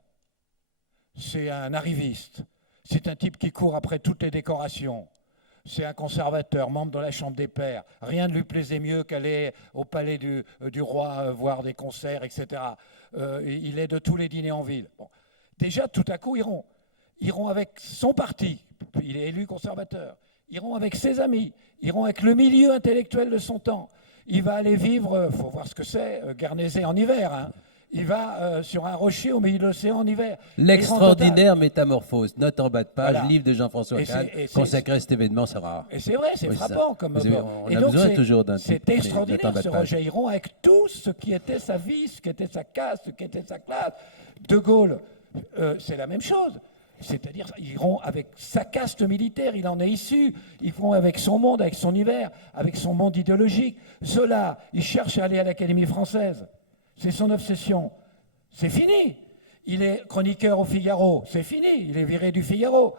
c'est un arriviste, c'est un type qui court après toutes les décorations, c'est un conservateur, membre de la Chambre des Pairs, rien ne lui plaisait mieux qu'aller au palais du roi voir des concerts, etc. Il est de tous les dîners en ville. Bon. Déjà, tout à coup, iront avec son parti, il est élu conservateur, iront avec ses amis, iront avec le milieu intellectuel de son temps. Il va aller vivre, il faut voir ce que c'est, Guernesey en hiver. Hein. il va sur un rocher au milieu de l'océan en hiver. L'extraordinaire métamorphose, note en bas de page, Voilà. livre de Jean-François Et Kahn, c'est- consacré à cet événement, c'est rare. Et c'est vrai, c'est Oui, frappant ça. comme Vous avez- rapport. on Et a donc, besoin c'est- toujours d'un C'est type de extraordinaire temps bas ce de page. Roger Hiron avec tout ce qui était sa vie, ce qui était sa caste, ce qui était sa classe. De Gaulle, c'est la même chose. C'est-à-dire, Hiron avec sa caste militaire, il en est issu. Hiron avec son monde, avec son hiver, avec son monde idéologique. Zola, il cherche à aller à l'Académie française. C'est son obsession. C'est fini. Il est chroniqueur au Figaro. C'est fini. Il est viré du Figaro.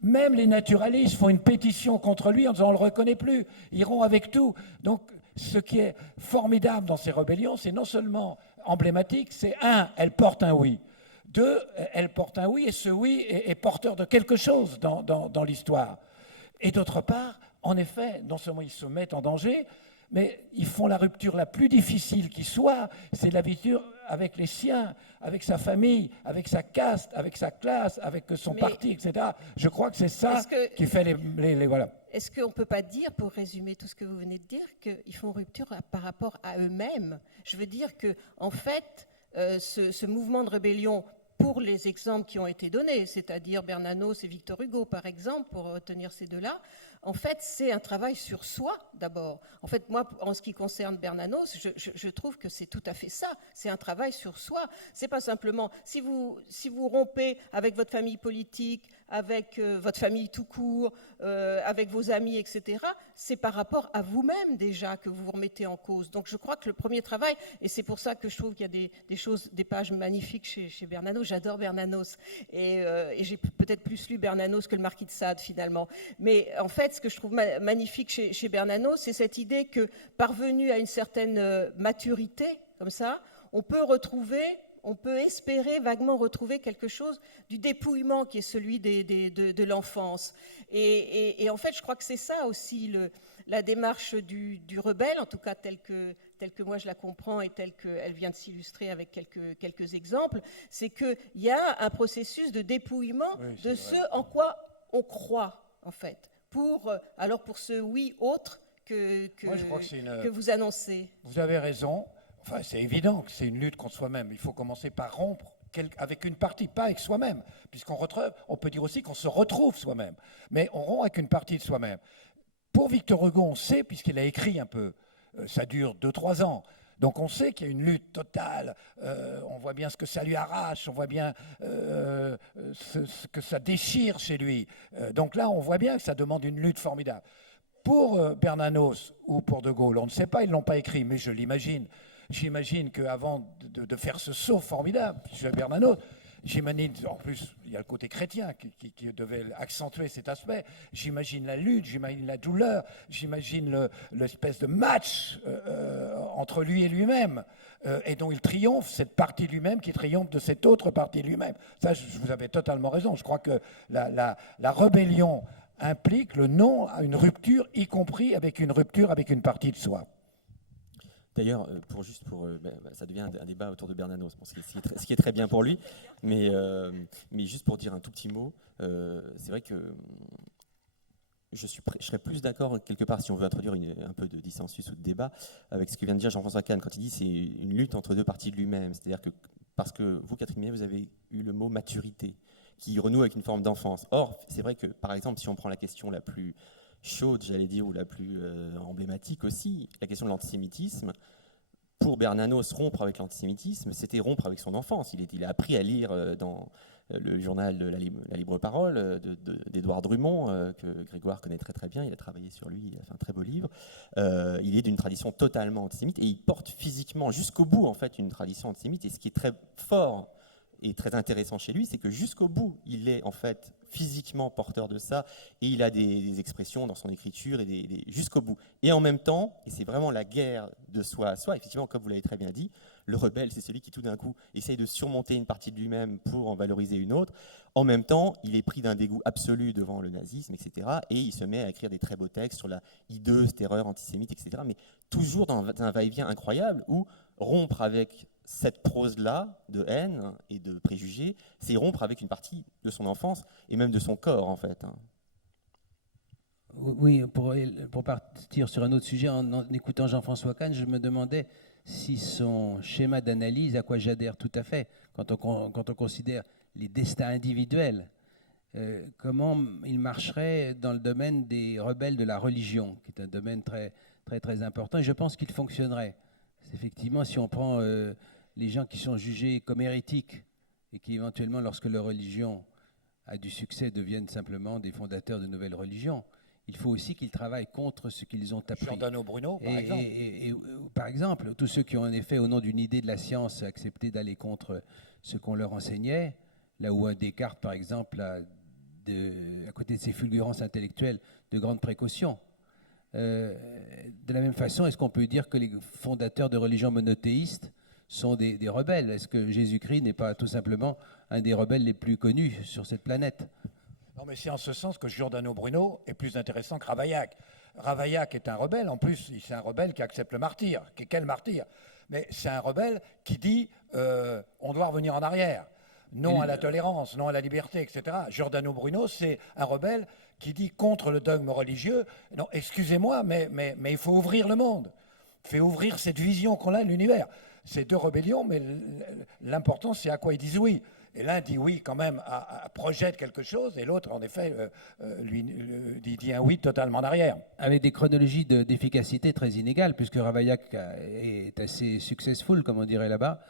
Même les naturalistes font une pétition contre lui en disant on ne le reconnaît plus. Ils iront avec tout. Donc, ce qui est formidable dans ces rébellions, c'est non seulement emblématique, c'est un, elle porte un oui. Deux, elle porte un oui et ce oui est porteur de quelque chose dans l'histoire. Et d'autre part, en effet, non seulement ils se mettent en danger, mais ils font la rupture la plus difficile qui soit, c'est la rupture avec les siens, avec sa famille, avec sa caste, avec sa classe, avec son Mais parti, etc. Je crois que c'est ça est-ce que- qui fait voilà. Est-ce qu'on ne peut pas dire, pour résumer tout ce que vous venez de dire, qu'ils font rupture par rapport à eux-mêmes? Je veux dire que, en fait, ce mouvement de rébellion, pour les exemples qui ont été donnés, c'est-à-dire Bernanos et Victor Hugo, par exemple, pour retenir ces deux-là, en fait, c'est un travail sur soi, d'abord. En fait, moi, en ce qui concerne Bernanos, je trouve que c'est tout à fait ça. C'est un travail sur soi. C'est pas simplement, si vous rompez avec votre famille politique, avec votre famille tout court, avec vos amis, etc., c'est par rapport à vous-même déjà que vous vous remettez en cause. Donc je crois que le premier travail, et c'est pour ça que je trouve qu'il y a des choses, des pages magnifiques chez Bernanos, j'adore Bernanos, et j'ai peut-être plus lu Bernanos que le Marquis de Sade finalement. Mais en fait, ce que je trouve magnifique chez Bernanos, c'est cette idée que, parvenu à une certaine maturité, comme ça, on peut espérer vaguement retrouver quelque chose du dépouillement qui est celui de l'enfance. Et en fait, je crois que c'est ça aussi la démarche du rebelle, en tout cas telle que moi je la comprends et telle qu'elle vient de s'illustrer avec quelques exemples, c'est qu'il y a un processus de dépouillement de ce en quoi on croit, en fait, pour ce oui autre Moi, je crois que que vous annoncez. Vous avez raison. Enfin, c'est évident que c'est une lutte contre soi-même. Il faut commencer par rompre avec une partie, pas avec soi-même, on peut dire aussi qu'on se retrouve soi-même, mais on rompt avec une partie de soi-même. Pour Victor Hugo, on sait, puisqu'il a écrit un peu, ça dure 2-3 ans, donc on sait qu'il y a une lutte totale, on voit bien ce que ça lui arrache, on voit bien ce que ça déchire chez lui. Donc là, on voit bien que ça demande une lutte formidable. Pour Bernanos ou pour De Gaulle, on ne sait pas, ils ne l'ont pas écrit, mais je l'imagine. J'imagine qu'avant de faire ce saut formidable, chez Bernanos, j'imagine, en plus, il y a le côté chrétien qui devait accentuer cet aspect. J'imagine la lutte, j'imagine la douleur, j'imagine l'espèce de match entre lui et lui-même, et dont il triomphe, cette partie de lui-même qui triomphe de cette autre partie de lui-même. Ça, vous avez totalement raison. Je crois que la rébellion implique le non à une rupture, y compris avec une rupture avec une partie de soi. D'ailleurs, ça devient un débat autour de Bernanos, bon, ce qui est très bien pour lui, mais juste pour dire un tout petit mot, c'est vrai que je serais plus d'accord quelque part, si on veut introduire un peu de dissensus ou de débat, avec ce que vient de dire Jean-François Kahn, quand il dit c'est une lutte entre deux parties de lui-même, c'est-à-dire que, parce que vous, Catherine Millet, vous avez eu le mot maturité, qui renoue avec une forme d'enfance. Or, c'est vrai que, par exemple, si on prend la question la plus chaude, j'allais dire, ou la plus emblématique aussi, la question de l'antisémitisme. Pour Bernanos, rompre avec l'antisémitisme, c'était rompre avec son enfance. Il a appris à lire dans le journal de la Libre Parole d'Édouard Drummond, que Grégoire connaît très très bien. Il a travaillé sur lui, il a fait un très beau livre. Il est d'une tradition totalement antisémite et il porte physiquement jusqu'au bout en fait une tradition antisémite. Et ce qui est très fort et très intéressant chez lui, c'est que jusqu'au bout, il est en fait physiquement porteur de ça, et il a des expressions dans son écriture, et jusqu'au bout. Et en même temps, et c'est vraiment la guerre de soi à soi, effectivement, comme vous l'avez très bien dit, le rebelle, c'est celui qui tout d'un coup essaye de surmonter une partie de lui-même pour en valoriser une autre. En même temps, il est pris d'un dégoût absolu devant le nazisme, etc., et il se met à écrire des très beaux textes sur la hideuse terreur antisémite, etc., mais toujours dans un va-et-vient incroyable, où rompre avec cette prose-là de haine et de préjugés, c'est rompre avec une partie de son enfance et même de son corps, en fait. Oui, pour partir sur un autre sujet, en écoutant Jean-François Kahn, je me demandais si son schéma d'analyse, à quoi j'adhère tout à fait, quand on considère les destins individuels, comment il marcherait dans le domaine des rebelles de la religion, qui est un domaine très, très, très important, et je pense qu'il fonctionnerait. Effectivement, si on prend les gens qui sont jugés comme hérétiques, et qui éventuellement, lorsque leur religion a du succès, deviennent simplement des fondateurs de nouvelles religions, il faut aussi qu'ils travaillent contre ce qu'ils ont appris. Giordano Bruno, par exemple. Par exemple, tous ceux qui ont en effet, au nom d'une idée de la science, accepté d'aller contre ce qu'on leur enseignait, là où un Descartes, par exemple, a à côté de ses fulgurances intellectuelles, de grandes précautions. De la même façon, est-ce qu'on peut dire que les fondateurs de religions monothéistes sont des rebelles? Est-ce que Jésus-Christ n'est pas tout simplement un des rebelles les plus connus sur cette planète? Non, mais c'est en ce sens que Giordano Bruno est plus intéressant que Ravaillac. Ravaillac est un rebelle, en plus, c'est un rebelle qui accepte le martyr. Quel martyr? Mais c'est un rebelle qui dit on doit revenir en arrière. Non à la tolérance, non à la liberté, etc. Giordano Bruno, c'est un rebelle qui dit contre le dogme religieux, non, excusez-moi, mais il faut ouvrir le monde. Il faut ouvrir cette vision qu'on a de l'univers. C'est deux rébellions, mais l'important, c'est à quoi ils disent oui. Et l'un dit oui quand même, projette quelque chose, et l'autre, en effet, lui dit un oui totalement en arrière. Avec des chronologies d'efficacité très inégales, puisque Ravaillac est assez successful, comme on dirait là-bas,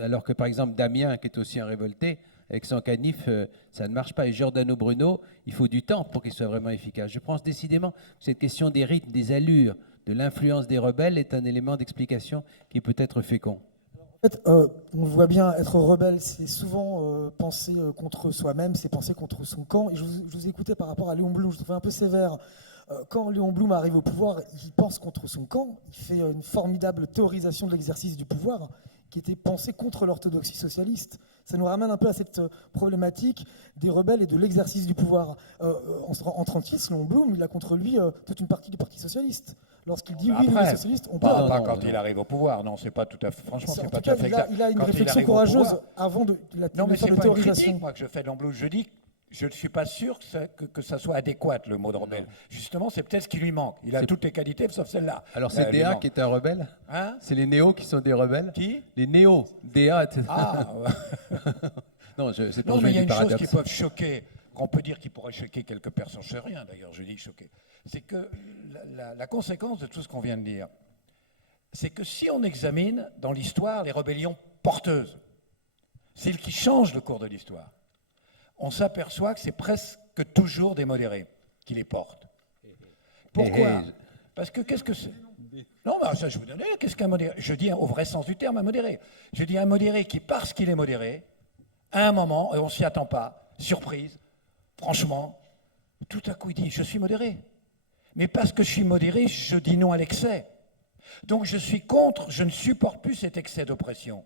alors que par exemple Damien, qui est aussi un révolté, avec son canif, ça ne marche pas. Et Giordano Bruno, il faut du temps pour qu'il soit vraiment efficace. Je pense décidément que cette question des rythmes, des allures, de l'influence des rebelles est un élément d'explication qui peut être fécond. En fait, on le voit bien, être rebelle, c'est souvent penser contre soi-même, c'est penser contre son camp. Et je vous écoutais par rapport à Léon Blum, je trouvais un peu sévère. Quand Léon Blum arrive au pouvoir, il pense contre son camp, il fait une formidable théorisation de l'exercice du pouvoir qui était pensée contre l'orthodoxie socialiste. Ça nous ramène un peu à cette problématique des rebelles et de l'exercice du pouvoir. En 36, Léon Blum, il a contre lui toute une partie du Parti socialiste. Lorsqu'il dit oui, nous les socialistes, on peut. Pas quand il arrive au pouvoir, non, c'est pas tout à fait. Franchement, c'est pas tout à fait exact. Il a une réflexion courageuse avant de la non, mais c'est pas une théorisation. critique, moi, que je fais de Léon Blum. Je dis je ne suis pas sûr que ça soit adéquat, le mot de rebelle. Justement, c'est peut-être ce qui lui manque. Il a toutes les qualités, sauf celle-là. Alors c'est DA qui est un rebelle? Hein? C'est les néos qui sont des rebelles? Qui? Les néos. DA. Ah non, c'est non, mais il y a une chose qui peut choquer, qu'on peut dire qui pourrait choquer quelques personnes. Je ne sais rien d'ailleurs, je dis choquer. C'est que la conséquence de tout ce qu'on vient de dire, c'est que si on examine dans l'histoire les rébellions porteuses, celles qui changent le cours de l'histoire, on s'aperçoit que c'est presque toujours des modérés qui les portent. Pourquoi? Parce que qu'est-ce que c'est? Non, bah ça je vous donne. Qu'est-ce qu'un modéré? Je dis au vrai sens du terme un modéré. Je dis un modéré qui, parce qu'il est modéré, à un moment, et on ne s'y attend pas, surprise, franchement, tout à coup il dit je suis modéré. Mais parce que je suis modéré, je dis non à l'excès. Donc je suis contre, je ne supporte plus cet excès d'oppression.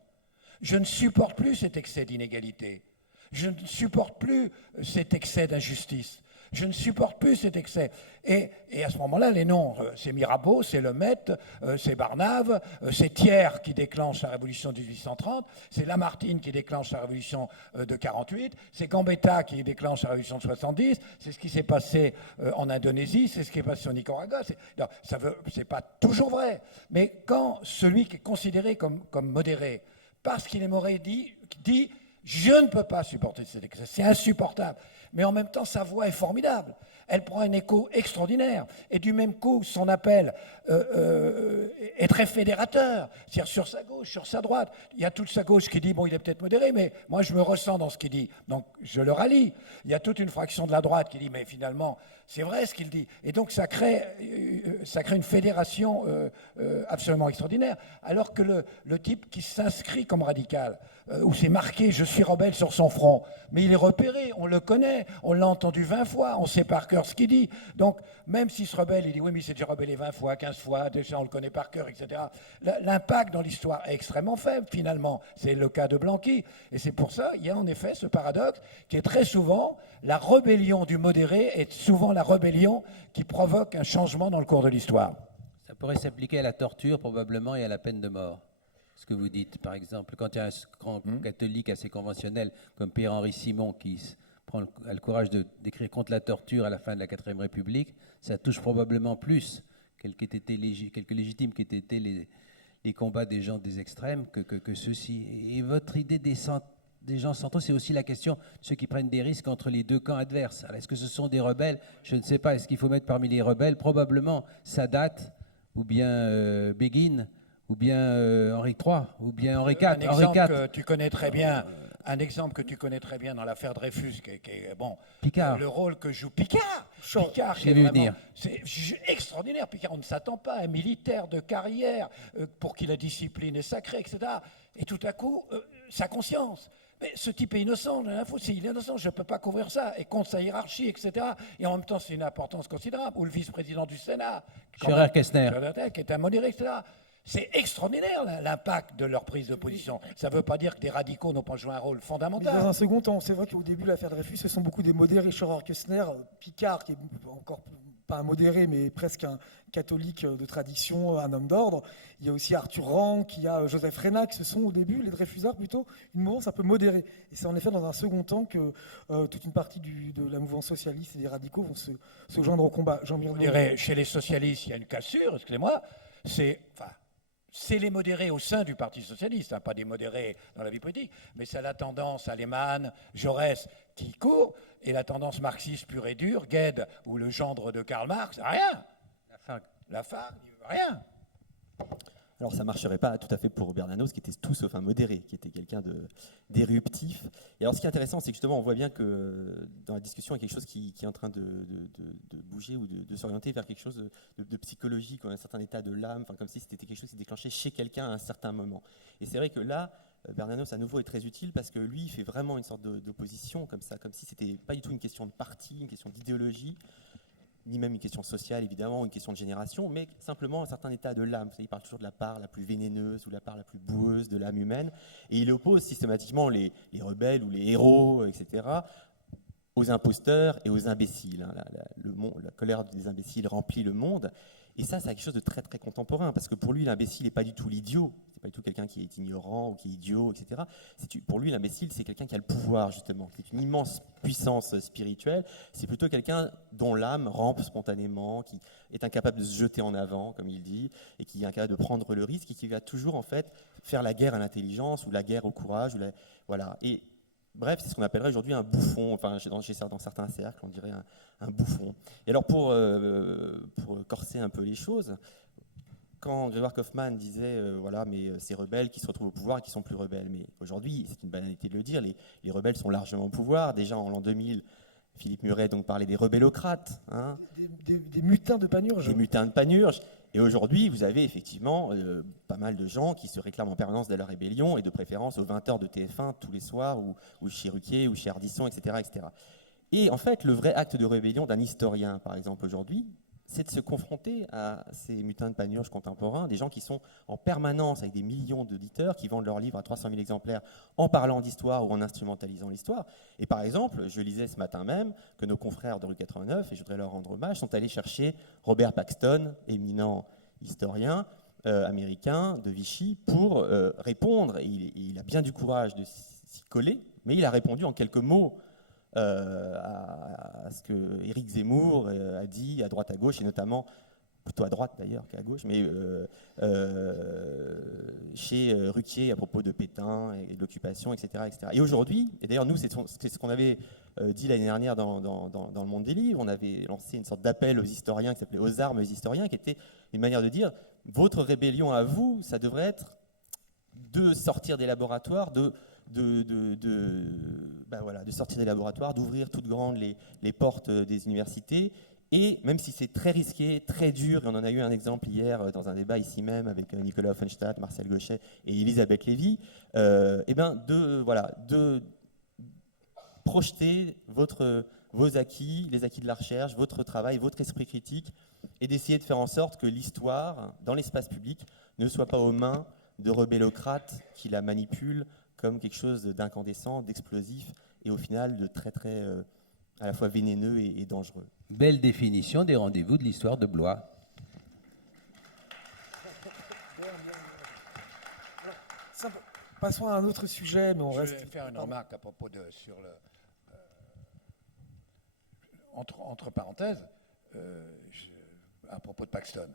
Je ne supporte plus cet excès d'inégalité. Je ne supporte plus cet excès d'injustice. Je ne supporte plus cet excès. Et à ce moment-là, les noms, c'est Mirabeau, c'est Lemaitre, c'est Barnave, c'est Thiers qui déclenche la révolution de 1830, c'est Lamartine qui déclenche la révolution de 48, c'est Gambetta qui déclenche la révolution de 70, c'est ce qui s'est passé en Indonésie, c'est ce qui est passé au Nicaragua. C'est pas toujours vrai. Mais quand celui qui est considéré comme modéré, parce qu'il est modéré, dit je ne peux pas supporter cet excès, c'est insupportable. Mais en même temps, sa voix est formidable. Elle prend un écho extraordinaire. Et du même coup, son appel est très fédérateur. C'est-à-dire sur sa gauche, sur sa droite. Il y a toute sa gauche qui dit, bon, il est peut-être modéré, mais moi, je me ressens dans ce qu'il dit. Donc, je le rallie. Il y a toute une fraction de la droite qui dit, mais finalement, c'est vrai ce qu'il dit. Et donc, ça crée une fédération absolument extraordinaire. Alors que le type qui s'inscrit comme radical, où c'est marqué « Je suis rebelle » sur son front, mais il est repéré, on le connaît, on l'a entendu 20 fois, on sait par cœur ce qu'il dit. Donc, même s'il se rebelle, il dit « Oui, mais il s'est déjà rebellé 20 fois, 15 fois, déjà on le connaît par cœur, etc. » L'impact dans l'histoire est extrêmement faible, finalement. C'est le cas de Blanqui. Et c'est pour ça, il y a en effet ce paradoxe qui est très souvent la rébellion du modéré est souvent la rébellion qui provoque un changement dans le cours de l'histoire. Ça pourrait s'appliquer à la torture, probablement, et à la peine de mort. Ce que vous dites, par exemple, quand il y a un grand catholique assez conventionnel comme Pierre-Henri Simon qui a le courage d'écrire contre la torture à la fin de la 4ème République, ça touche probablement plus quelques légitimes qui étaient les les combats des gens des extrêmes que ceux-ci. Et votre idée des gens centraux, c'est aussi la question de ceux qui prennent des risques entre les deux camps adverses. Alors, est-ce que ce sont des rebelles? Je ne sais pas. Est-ce qu'il faut mettre parmi les rebelles probablement Sadat, ou bien Begin, ou bien Henri III, ou bien Henri IV. Un exemple que tu connais très bien. Un exemple que tu connais très bien dans l'affaire Dreyfus, qui est bon, Picard. le rôle que joue Picard. Picard, J'ai vu venir. c'est extraordinaire. Picard, on ne s'attend pas à un militaire de carrière pour qui la discipline est sacrée, etc. Et tout à coup, sa conscience. Mais ce type est innocent, s'il est innocent, je ne peux pas couvrir ça, et contre sa hiérarchie, etc. Et en même temps, c'est une importance considérable. Ou le vice-président du Sénat, Scherer Kessner, qui est un modéré, etc. C'est extraordinaire l'impact de leur prise de position. Ça ne veut pas dire que des radicaux n'ont pas joué un rôle Mais fondamental. dans un second temps, c'est vrai qu'au début de l'affaire Dreyfus, ce sont beaucoup des modérés. Scherer Kessner, Picard, qui est encore pas un modéré, mais presque un catholique de tradition, un homme d'ordre. Il y a aussi Arthur Ranc, il y a Joseph Reynac. Ce sont au début, les Dreyfusards, plutôt une mouvance un peu modérée. Et c'est en effet dans un second temps que toute une partie de la mouvance socialiste et des radicaux vont se joindre au combat. Je dirais, chez les socialistes, il y a une cassure, excusez-moi, c'est les modérés au sein du Parti socialiste, hein, pas des modérés dans la vie politique, mais c'est la tendance Lehmann, Jaurès qui court, et la tendance marxiste pure et dure, Gued ou le gendre de Karl Marx, rien. Lafargue, rien. Alors ça ne marcherait pas tout à fait pour Bernanos, qui était tout sauf un modéré, qui était quelqu'un d'éruptif. Et alors ce qui est intéressant, c'est que justement on voit bien que dans la discussion, il y a quelque chose qui est en train de bouger ou de s'orienter vers quelque chose de psychologique, un certain état de l'âme, comme si c'était quelque chose qui se déclenchait chez quelqu'un à un certain moment. Et c'est vrai que là, Bernanos à nouveau est très utile parce que lui, il fait vraiment une sorte d'opposition comme ça, comme si c'était pas du tout une question de parti, une question d'idéologie, ni même une question sociale, évidemment, une question de génération, mais simplement un certain état de l'âme. Il parle toujours de la part la plus vénéneuse ou la part la plus boueuse de l'âme humaine, et il oppose systématiquement les rebelles ou les héros, etc., aux imposteurs et aux imbéciles. La colère des imbéciles remplit le monde, et ça, c'est quelque chose de très, très contemporain, parce que pour lui, l'imbécile n'est pas du tout l'idiot, c'est pas du tout quelqu'un qui est ignorant ou qui est idiot, etc. Pour lui, l'imbécile, c'est quelqu'un qui a le pouvoir, justement, qui est une immense puissance spirituelle. C'est plutôt quelqu'un dont l'âme rampe spontanément, qui est incapable de se jeter en avant, comme il dit, et qui est incapable de prendre le risque, et qui va toujours, en fait, faire la guerre à l'intelligence ou la guerre au courage. Voilà. Et bref, c'est ce qu'on appellerait aujourd'hui un bouffon. Enfin, dans certains cercles, on dirait un bouffon. Et alors, pour corser un peu les choses, quand Grégoire Kaufmann disait mais ces rebelles qui se retrouvent au pouvoir et qui sont plus rebelles. Mais aujourd'hui, c'est une banalité de le dire, les rebelles sont largement au pouvoir. Déjà en l'an 2000, Philippe Muret donc parlait des rebellocrates. Hein, des mutins de Panurge. Des mutins de Panurge. Et aujourd'hui, vous avez effectivement pas mal de gens qui se réclament en permanence de la rébellion et de préférence aux 20h de TF1 tous les soirs, ou chez Ruquier, ou chez Ardisson, etc., etc. Et en fait, le vrai acte de rébellion d'un historien, par exemple, aujourd'hui, c'est de se confronter à ces mutins de Panurge contemporains, des gens qui sont en permanence avec des millions d'auditeurs, qui vendent leurs livres à 300 000 exemplaires en parlant d'histoire ou en instrumentalisant l'histoire. Et par exemple, je lisais ce matin même que nos confrères de Rue 89, et je voudrais leur rendre hommage, sont allés chercher Robert Paxton, éminent historien américain de Vichy, pour répondre. Et il a bien du courage de s'y coller, mais il a répondu en quelques mots à ce que Éric Zemmour a dit à droite à gauche, et notamment, plutôt à droite d'ailleurs qu'à gauche, mais chez Ruquier à propos de Pétain et de l'occupation, etc., etc. Et aujourd'hui, et d'ailleurs nous, c'est ce qu'on avait dit l'année dernière dans le Monde des Livres, on avait lancé une sorte d'appel aux historiens qui s'appelait « Aux armes historiens », qui était une manière de dire « Votre rébellion à vous, ça devrait être de sortir des laboratoires, de sortir des laboratoires, d'ouvrir toutes grandes les portes des universités, et même si c'est très risqué, très dur, et on en a eu un exemple hier dans un débat ici même avec Nicolas Offenstadt, Marcel Gauchet et Elisabeth Lévy, de projeter vos acquis, les acquis de la recherche, votre travail, votre esprit critique, et d'essayer de faire en sorte que l'histoire, dans l'espace public, ne soit pas aux mains de rebellocrates qui la manipulent comme quelque chose d'incandescent, d'explosif, et au final de très très à la fois vénéneux et dangereux. Belle définition des rendez-vous de l'histoire de Blois. Passons à un autre sujet, mais Je vais faire une remarque à propos sur le entre parenthèses à propos de Paxton.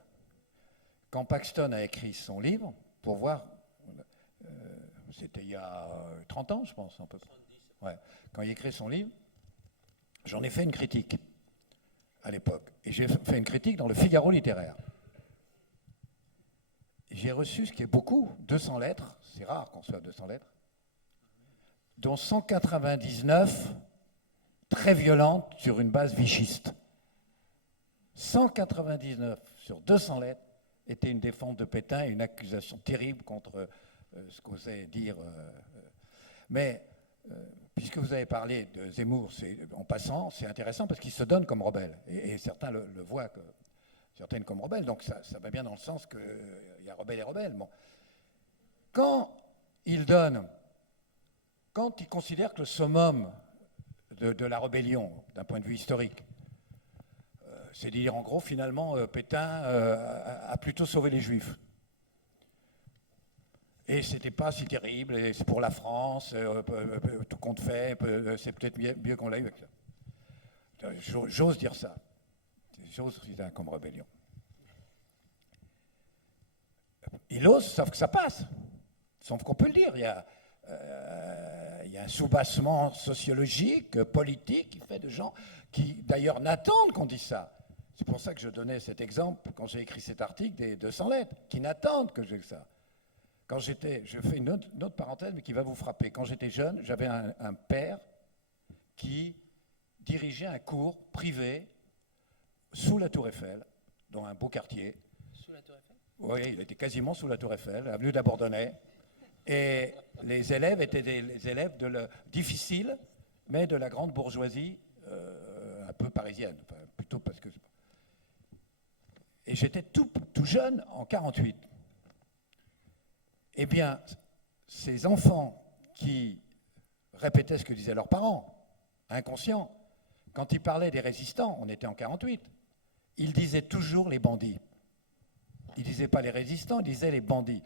Quand Paxton a écrit son livre, pour voir. C'était il y a 30 ans, je pense, à peu près. Ouais. Quand il écrit son livre, j'en ai fait une critique à l'époque. Et j'ai fait une critique dans le Figaro littéraire. J'ai reçu, ce qui est beaucoup, 200 lettres, c'est rare qu'on reçoive 200 lettres, dont 199 très violentes sur une base vichiste. 199 sur 200 lettres étaient une défense de Pétain et une accusation terrible contre ce qu'osait dire. Mais puisque vous avez parlé de Zemmour, en passant, c'est intéressant parce qu'il se donne comme rebelle. Et certains le voient certaines comme rebelle. Donc ça va bien dans le sens qu'il y a rebelle et rebelle. Bon. Quand il considère que le summum de la rébellion, d'un point de vue historique, c'est dire en gros, finalement, Pétain a plutôt sauvé les Juifs. Et c'était pas si terrible, et c'est pour la France, tout compte fait, c'est peut-être mieux qu'on l'a eu avec ça. J'ose dire ça. J'ose dire comme rébellion. Il ose, sauf que ça passe. Sauf qu'on peut le dire. Il y a un soubassement sociologique, politique, qui fait de gens qui, d'ailleurs, n'attendent qu'on dise ça. C'est pour ça que je donnais cet exemple quand j'ai écrit cet article des 200 lettres, qui n'attendent que j'ai ça. Je fais une autre parenthèse, mais qui va vous frapper. Quand j'étais jeune, j'avais un père qui dirigeait un cours privé sous la Tour Eiffel, dans un beau quartier. Sous la Tour Eiffel ? Oui, il était quasiment sous la Tour Eiffel, avenue d'Abordonnay. Et les élèves étaient des élèves difficiles, mais de la grande bourgeoisie un peu parisienne. Enfin, plutôt parce que... Et j'étais tout jeune, en 1948. Eh bien, ces enfants qui répétaient ce que disaient leurs parents, inconscients, quand ils parlaient des résistants, on était en 1948, ils disaient toujours les bandits. Ils ne disaient pas les résistants, ils disaient les bandits.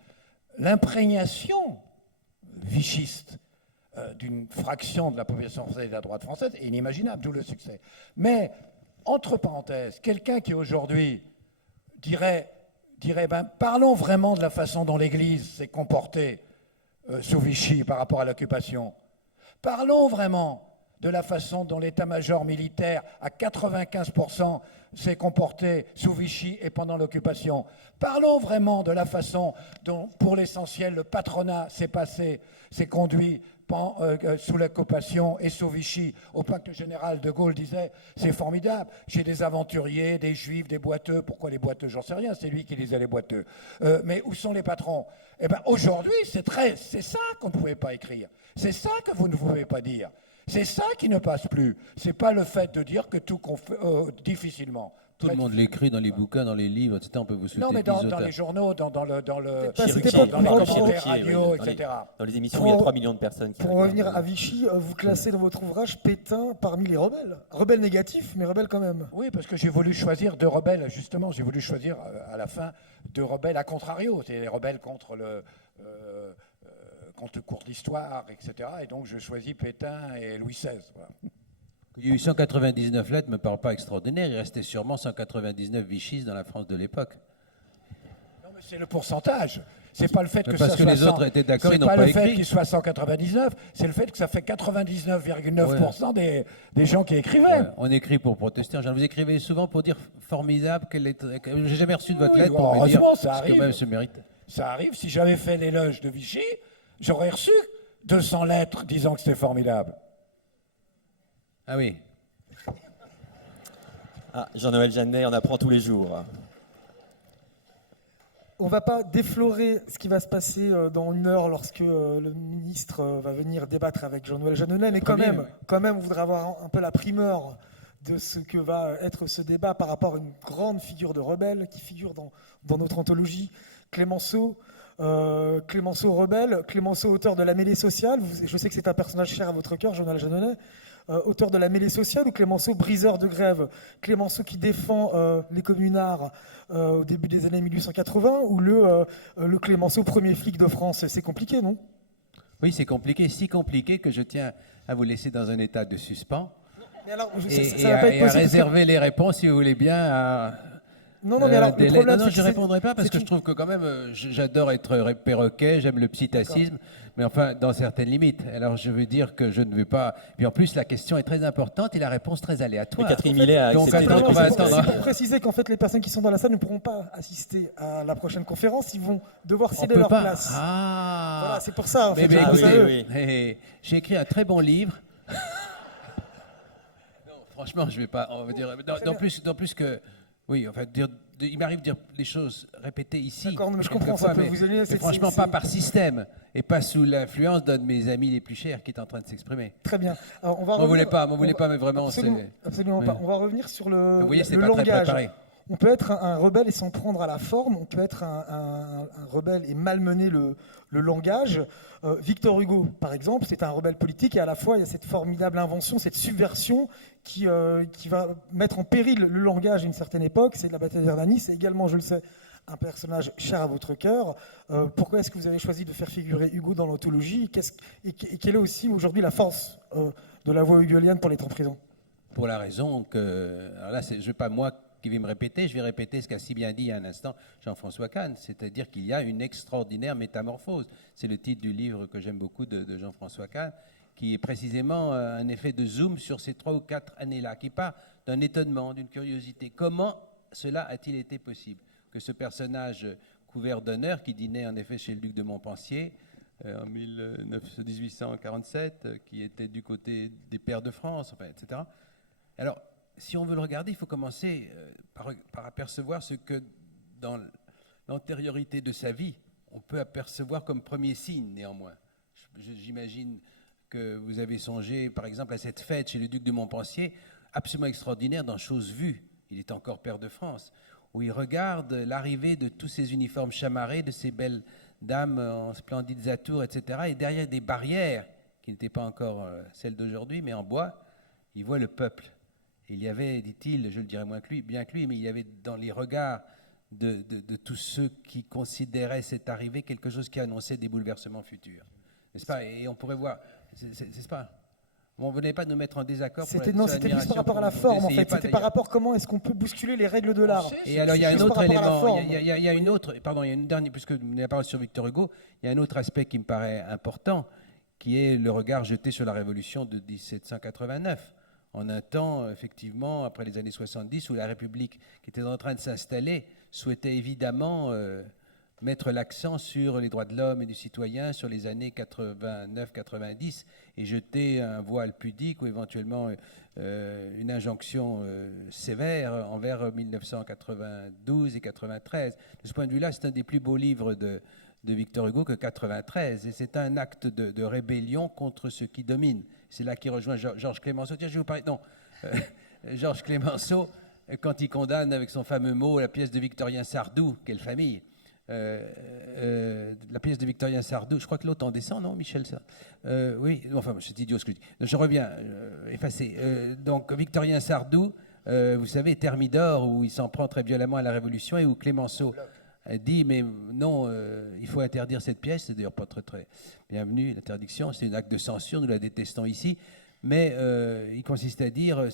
L'imprégnation vichiste d'une fraction de la population française et de la droite française est inimaginable, d'où le succès. Mais, entre parenthèses, quelqu'un qui aujourd'hui dirait parlons vraiment de la façon dont l'Église s'est comportée sous Vichy par rapport à l'occupation. Parlons vraiment de la façon dont l'état-major militaire, à 95%, s'est comporté sous Vichy et pendant l'occupation. Parlons vraiment de la façon dont, pour l'essentiel, le patronat s'est conduit sous l'occupation et sous Vichy, au point que le général de Gaulle disait « c'est formidable, j'ai des aventuriers, des juifs, des boiteux ». Pourquoi les boiteux? J'en sais rien, c'est lui qui disait les boiteux. Mais où sont les patrons? Eh bien, aujourd'hui, c'est ça qu'on ne pouvait pas écrire. C'est ça que vous ne pouvez pas dire. C'est ça qui ne passe plus. C'est pas le fait de dire que tout difficilement. Tout le monde l'écrit dans les bouquins, dans les livres, etc. On peut vous souhaiter. Non, mais dans les journaux, dans les commentaires radio, etc. Dans les émissions, il y a 3 millions de personnes qui... Pour revenir à Vichy, vous classez dans votre ouvrage Pétain parmi les rebelles. Rebelles négatifs, mais rebelles quand même. Oui, parce que j'ai voulu choisir 2 rebelles, justement. J'ai voulu choisir, à la fin, 2 rebelles à contrario. C'est les rebelles contre le cours d'histoire, etc. Et donc, je choisis Pétain et Louis XVI. Voilà. Il y a eu 199 lettres, ne me parle pas extraordinaire. Il restait sûrement 199 vichistes dans la France de l'époque. Non, mais c'est le pourcentage. C'est pas le fait que parce ça que soit les autres étaient d'accord, ils n'ont pas pas le fait écrit. qu'il soit 199, c'est le fait que ça fait 99,9% des gens qui écrivaient. Ouais, on écrit pour protester. Vous écrivez souvent pour dire formidable. J'ai jamais reçu de votre lettre Oui, pour me dire heureusement, ça ce que arrive. même se mérite. Ça arrive. Si j'avais fait l'éloge de Vichy, j'aurais reçu 200 lettres disant que c'était formidable. Ah oui. Ah, Jean-Noël Jeannet, on apprend tous les jours. On ne va pas déflorer ce qui va se passer dans 1 heure lorsque le ministre va venir débattre avec Jean-Noël Jeanneney, mais quand même, on voudrait avoir un peu la primeur de ce que va être ce débat par rapport à une grande figure de rebelle qui figure dans notre anthologie, Clémenceau. Clémenceau rebelle, Clémenceau auteur de La Mêlée sociale. Je sais que c'est un personnage cher à votre cœur, Jean-Noël Jeanneney. Auteur de La Mêlée sociale, ou Clémenceau briseur de grève, Clémenceau qui défend les communards au début des années 1880, ou le Clémenceau premier flic de France. C'est compliqué, non? Oui, c'est compliqué, si compliqué que je tiens à vous laisser dans un état de suspens Mais alors, et à réserver les réponses, si vous voulez bien, Non, mais alors, le délai. problème, Non, c'est je que ne c'est- répondrai pas parce c'est que je une- trouve que quand même, j'adore être perroquet, j'aime le psittacisme, mais enfin, dans certaines limites. Alors, je veux dire que je ne veux pas... Puis en plus, la question est très importante et la réponse très Mais aléatoire. Catherine Millet a Donc, accepté de attends, on répondre va à cette attendre. question. C'est pour préciser qu'en fait, les personnes qui sont dans la salle ne pourront pas assister à la prochaine conférence. Ils vont devoir On céder peut leur pas. place. Ah Voilà, c'est pour ça, en fait. Mais je Ah pense oui, à oui, eux. oui. J'ai écrit un très bon livre. Non, franchement, je vais pas. On va dire, dans plus que. Oui, enfin, il m'arrive de dire les choses répétées ici. D'accord, non, mais je quelquefois, comprends, ça peut mais- vous aider, mais c'est- franchement, c'est- pas par système et pas sous l'influence d'un de mes amis les plus chers qui est en train de s'exprimer. Très bien. Alors, on va M'en revenir- voulez pas, m'en on voulez va- pas, mais vraiment, Absolument, c'est. absolument Ouais. pas. On va revenir sur Vous voyez, c'est le pas très langage. préparé. On peut être un rebelle et s'en prendre à la forme, on peut être un rebelle et malmener le langage. Victor Hugo, par exemple, c'est un rebelle politique et à la fois il y a cette formidable invention, cette subversion qui va mettre en péril le langage à une certaine époque. C'est de la bataille d'Hernani, c'est également, je le sais, un personnage cher à votre cœur. Pourquoi est-ce que vous avez choisi de faire figurer Hugo dans l'anthologie et quelle est aussi aujourd'hui la force de la voix hugolienne pour l'être en prison? Pour la raison que. Alors là, je ne vais pas moi qui vais me répéter, je vais répéter ce qu'a si bien dit il y a un instant Jean-François Kahn, c'est-à-dire qu'il y a une extraordinaire métamorphose. C'est le titre du livre que j'aime beaucoup de Jean-François Kahn, qui est précisément un effet de zoom sur ces 3 ou 4 années-là, qui part d'un étonnement, d'une curiosité. Comment cela a-t-il été possible que ce personnage couvert d'honneur, qui dînait en effet chez le duc de Montpensier en 1847, qui était du côté des pairs de France, enfin, etc. Alors, si on veut le regarder, il faut commencer par apercevoir ce que, dans l'antériorité de sa vie, on peut apercevoir comme premier signe, néanmoins. J'imagine que vous avez songé, par exemple, à cette fête chez le duc de Montpensier, absolument extraordinaire dans Chose Vue, il est encore pair de France, où il regarde l'arrivée de tous ces uniformes chamarrés, de ces belles dames en splendides atours, etc. Et derrière des barrières, qui n'étaient pas encore celles d'aujourd'hui, mais en bois, il voit le peuple. Il y avait, dit-il, je le dirais bien que lui, mais il y avait dans les regards de tous ceux qui considéraient cette arrivée quelque chose qui annonçait des bouleversements futurs. N'est-ce pas? Et on pourrait voir, c'est pas... Bon, vous n'allez pas nous mettre en désaccord. C'était juste par rapport à la forme, en fait. C'était par rapport à comment est-ce qu'on peut bousculer les règles de l'art. Et alors, il y a un Juste autre par rapport à la élément, forme. il y a une autre, pardon, il y a une dernière, puisque vous n'avez parlé sur Victor Hugo, il y a un autre aspect qui me paraît important, qui est le regard jeté sur la Révolution de 1789. En un temps, effectivement, après les années 70, où la République, qui était en train de s'installer, souhaitait évidemment mettre l'accent sur les droits de l'homme et du citoyen sur les années 89-90 et jeter un voile pudique ou éventuellement une injonction sévère envers 1992 et 93. De ce point de vue-là, c'est un des plus beaux livres de Victor Hugo que 93. Et c'est un acte de rébellion contre ce qui domine. C'est là qu'il rejoint Georges Clemenceau. Tiens, je vais vous parler. Non, Georges Clemenceau, quand il condamne avec son fameux mot la pièce de Victorien Sardou, quelle famille, la pièce de Victorien Sardou, je crois que l'autre en descend, non, Michel? Oui, enfin, c'est idiot ce que je dis. Je reviens, effacé. Donc, Victorien Sardou, vous savez, Thermidor, où il s'en prend très violemment à la Révolution et où Clemenceau dit, mais non, il faut interdire cette pièce. C'est d'ailleurs pas très, très bienvenu, l'interdiction. C'est un acte de censure, nous la détestons ici. Mais il consiste à dire,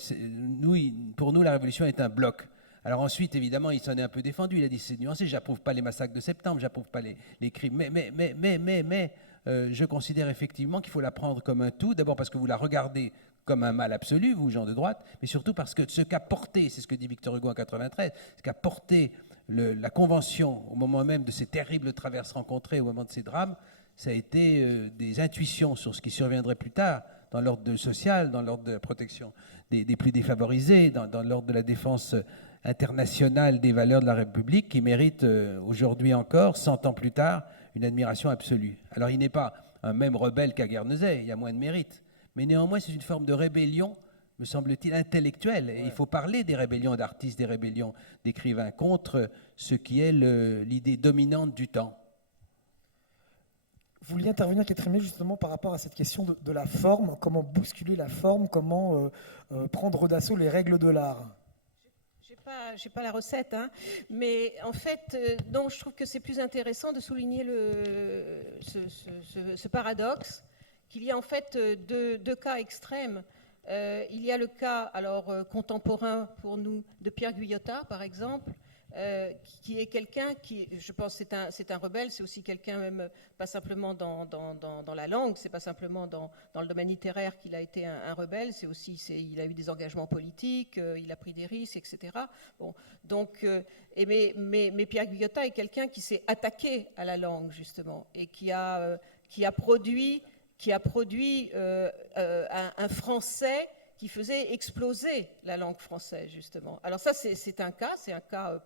pour nous, la Révolution est un bloc. Alors ensuite, évidemment, il s'en est un peu défendu. Il a dit, c'est nuancé, j'approuve pas les massacres de septembre, j'approuve pas les crimes. Mais je considère effectivement qu'il faut la prendre comme un tout. D'abord parce que vous la regardez comme un mal absolu, vous, gens de droite, mais surtout parce que ce qu'a porté, c'est ce que dit Victor Hugo en 93, ce qu'a porté la Convention au moment même de ces terribles traverses rencontrées, au moment de ces drames, ça a été des intuitions sur ce qui surviendrait plus tard dans l'ordre social, dans l'ordre de la protection des plus défavorisés, dans l'ordre de la défense internationale des valeurs de la République, qui mérite aujourd'hui encore, 100 ans plus tard, une admiration absolue. Alors il n'est pas un même rebelle qu'à Guernesey, il y a moins de mérite, mais néanmoins c'est une forme de rébellion, me semble-t-il, intellectuelle. Et il faut parler des rébellions d'artistes, des rébellions d'écrivains contre ce qui est l'idée dominante du temps. Vous vouliez intervenir, Catherine, justement par rapport à cette question de la forme, comment bousculer la forme, comment prendre d'assaut les règles de l'art. J'ai pas la recette, hein, mais en fait, donc, je trouve que c'est plus intéressant de souligner ce paradoxe, qu'il y a en fait deux cas extrêmes. Il y a le cas contemporain pour nous de Pierre Guyota, par exemple, qui est quelqu'un qui, je pense, c'est un rebelle, c'est aussi quelqu'un même, pas simplement dans la langue, c'est pas simplement dans le domaine littéraire qu'il a été un rebelle, c'est aussi, il a eu des engagements politiques, il a pris des risques, etc. Bon, donc, mais Pierre Guyotat est quelqu'un qui s'est attaqué à la langue, justement, et qui a produit un français qui faisait exploser la langue française, justement. Alors ça, c'est un cas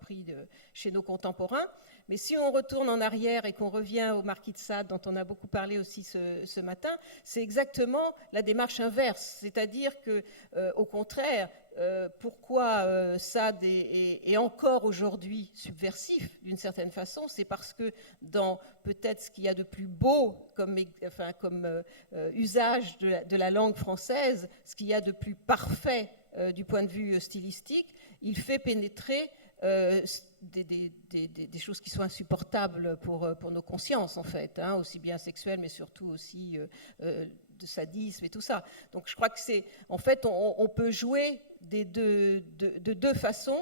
pris chez nos contemporains. Mais si on retourne en arrière et qu'on revient au Marquis de Sade, dont on a beaucoup parlé aussi ce matin, c'est exactement la démarche inverse. C'est-à-dire que, au contraire, pourquoi Sade est encore aujourd'hui subversif, d'une certaine façon, c'est parce que dans peut-être ce qu'il y a de plus beau comme usage de la langue française, ce qu'il y a de plus parfait du point de vue stylistique, il fait pénétrer des choses qui sont insupportables pour nos consciences, en fait, hein, aussi bien sexuelles, mais surtout aussi de sadisme et tout ça. Donc je crois que en fait, on peut jouer de deux façons.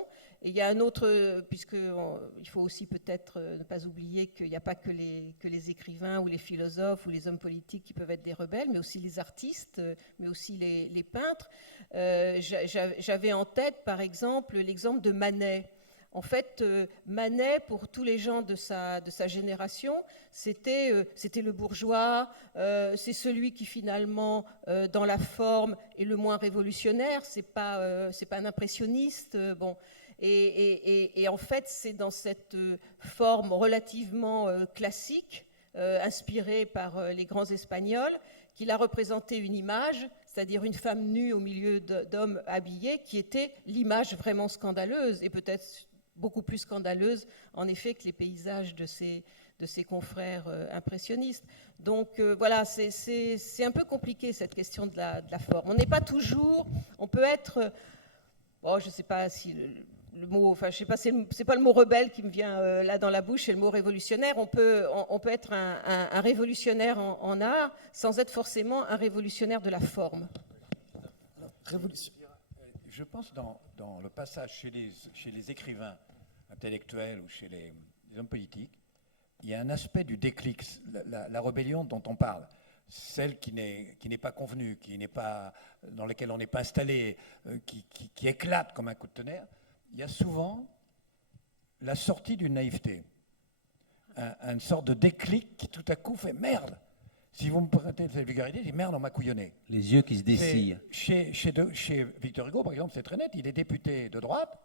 Et il y a un autre, puisqu'il faut aussi peut-être ne pas oublier qu'il n'y a pas que les écrivains ou les philosophes ou les hommes politiques qui peuvent être des rebelles, mais aussi les artistes, mais aussi les peintres. J'avais en tête, par exemple, l'exemple de Manet. En fait, Manet, pour tous les gens de sa génération, c'était le bourgeois, c'est celui qui finalement, dans la forme, est le moins révolutionnaire, c'est pas un impressionniste, bon. Et en fait, c'est dans cette forme relativement classique, inspirée par les grands Espagnols, qu'il a représenté une image, c'est-à-dire une femme nue au milieu d'hommes habillés, qui était l'image vraiment scandaleuse, et peut-être beaucoup plus scandaleuse, en effet, que les paysages de ses confrères impressionnistes. Donc voilà, c'est un peu compliqué, cette question de la forme. On n'est pas toujours... On peut être... Bon, je ne sais pas si... Le mot, enfin, je sais pas, c'est pas le mot rebelle qui me vient là dans la bouche, c'est le mot révolutionnaire. On peut être un révolutionnaire en art sans être forcément un révolutionnaire de la forme. Je pense dans le passage chez les écrivains intellectuels ou chez les hommes politiques, il y a un aspect du déclic, la rébellion dont on parle, celle qui n'est pas convenue, dans laquelle on n'est pas installé, qui éclate comme un coup de tonnerre. Il y a souvent la sortie d'une naïveté, une sorte de déclic qui tout à coup fait merde. Si vous me prêtez cette vulgarité, je dis merde, on m'a couillonné. Les yeux qui se dessillent. Chez Victor Hugo, par exemple, c'est très net, il est député de droite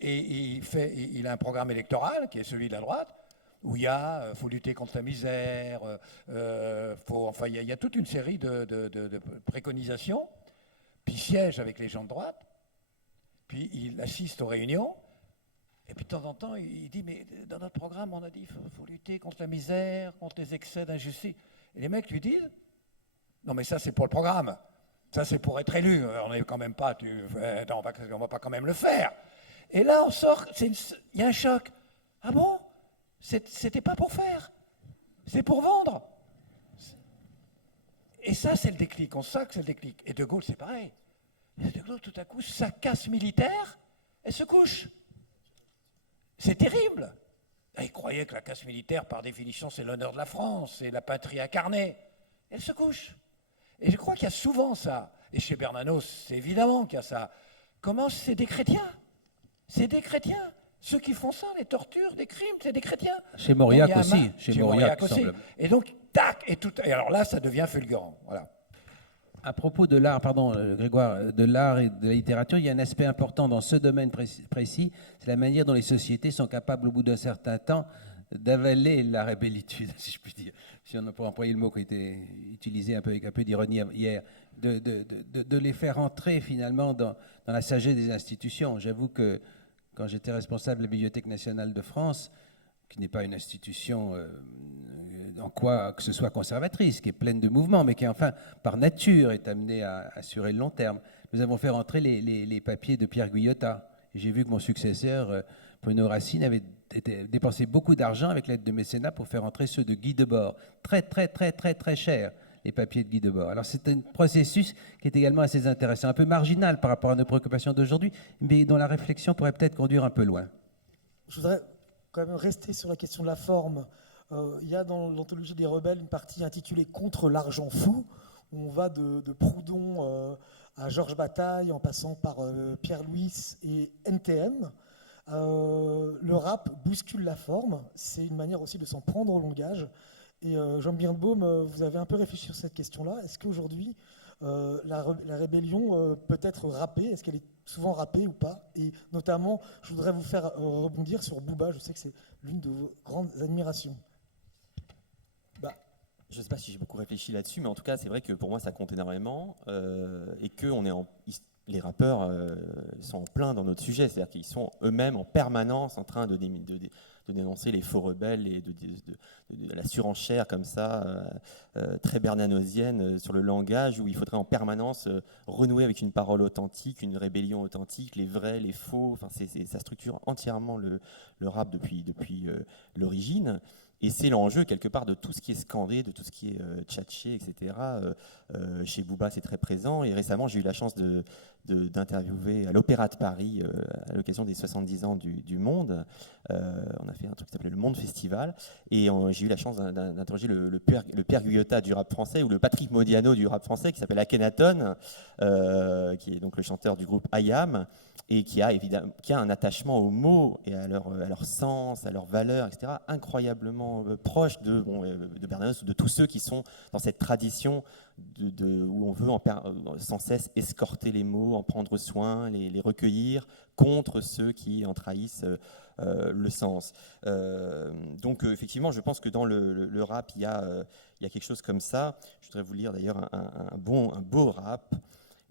et il a un programme électoral qui est celui de la droite où il faut lutter contre la misère, il y a toute une série de préconisations, puis il siège avec les gens de droite. Puis il assiste aux réunions, et puis de temps en temps, il dit, mais dans notre programme, on a dit qu'il faut lutter contre la misère, contre les excès d'injustice. Et les mecs lui disent, non mais ça c'est pour le programme, ça c'est pour être élu, on n'est quand même pas, on va pas quand même le faire. Et là on sort, il y a un choc. Ah bon? C'était pas pour faire, c'est pour vendre. Et ça c'est le déclic, on sait que c'est le déclic. Et De Gaulle c'est pareil. De Gaulle, tout à coup, sa casse militaire, elle se couche. C'est terrible. Il croyait que la casse militaire, par définition, c'est l'honneur de la France, c'est la patrie incarnée. Elle se couche. Et je crois qu'il y a souvent ça. Et chez Bernanos, c'est évidemment qu'il y a ça. Comment? C'est des chrétiens. C'est des chrétiens. Ceux qui font ça, les tortures, des crimes, c'est des chrétiens. Chez Mauriac aussi. Chez Mauriac aussi. Et donc, tac, et alors là, ça devient fulgurant. Voilà. À propos de l'art, pardon, Grégoire, de l'art et de la littérature, il y a un aspect important dans ce domaine précis, c'est la manière dont les sociétés sont capables, au bout d'un certain temps, d'avaler la rébellitude, si je puis dire, si on peut employer le mot qui a été utilisé avec un peu d'ironie hier, de les faire entrer finalement dans la sagesse des institutions. J'avoue que quand j'étais responsable de la Bibliothèque nationale de France, qui n'est pas une institution en quoi que ce soit conservatrice, qui est pleine de mouvements, mais qui, enfin, par nature, est amenée à assurer le long terme. Nous avons fait rentrer les papiers de Pierre Guyotat. J'ai vu que mon successeur, Bruno Racine, avait dépensé beaucoup d'argent avec l'aide de mécénat pour faire entrer ceux de Guy Debord. Très, très, très, très, très cher, les papiers de Guy Debord. Alors, c'est un processus qui est également assez intéressant, un peu marginal par rapport à nos préoccupations d'aujourd'hui, mais dont la réflexion pourrait peut-être conduire un peu loin. je voudrais quand même rester sur la question de la forme. Il y a dans l'anthologie des rebelles une partie intitulée Contre l'argent fou, où on va de Proudhon à Georges Bataille, en passant par Pierre Louis et NTM. Le rap bouscule la forme, c'est une manière aussi de s'en prendre au langage. Et Jean Birnbaum, vous avez un peu réfléchi sur cette question-là. Est-ce qu'aujourd'hui, la rébellion peut être rappée? Est-ce qu'elle est souvent rappée ou pas? Et notamment, je voudrais vous faire rebondir sur Booba. Je sais que c'est l'une de vos grandes admirations. Je ne sais pas si j'ai beaucoup réfléchi là-dessus, mais en tout cas, c'est vrai que pour moi, ça compte énormément et que les rappeurs sont en plein dans notre sujet. C'est-à-dire qu'ils sont eux-mêmes en permanence en train de dénoncer les faux rebelles et de la surenchère comme ça, très bernanosienne sur le langage, où il faudrait en permanence renouer avec une parole authentique, une rébellion authentique, les vrais, les faux. Enfin, ça structure entièrement le rap depuis l'origine. Et c'est l'enjeu, quelque part, de tout ce qui est scandé, de tout ce qui est tchatché, etc. Chez Booba, c'est très présent. Et récemment, j'ai eu la chance d'interviewer à l'Opéra de Paris, à l'occasion des 70 ans du Monde. On a fait un truc qui s'appelait le Monde Festival. Et j'ai eu la chance d'interroger le Père Guyotat du rap français, ou le Patrick Modiano du rap français, qui s'appelle Akhenaton, qui est donc le chanteur du groupe IAM, et qui a un attachement aux mots et à leur sens, à leurs valeurs, etc., incroyablement proche de Bernanos ou de tous ceux qui sont dans cette tradition où on veut sans cesse escorter les mots, en prendre soin, les recueillir contre ceux qui en trahissent le sens. Donc effectivement, je pense que dans le rap, il y a quelque chose comme ça. Je voudrais vous lire d'ailleurs un beau rap.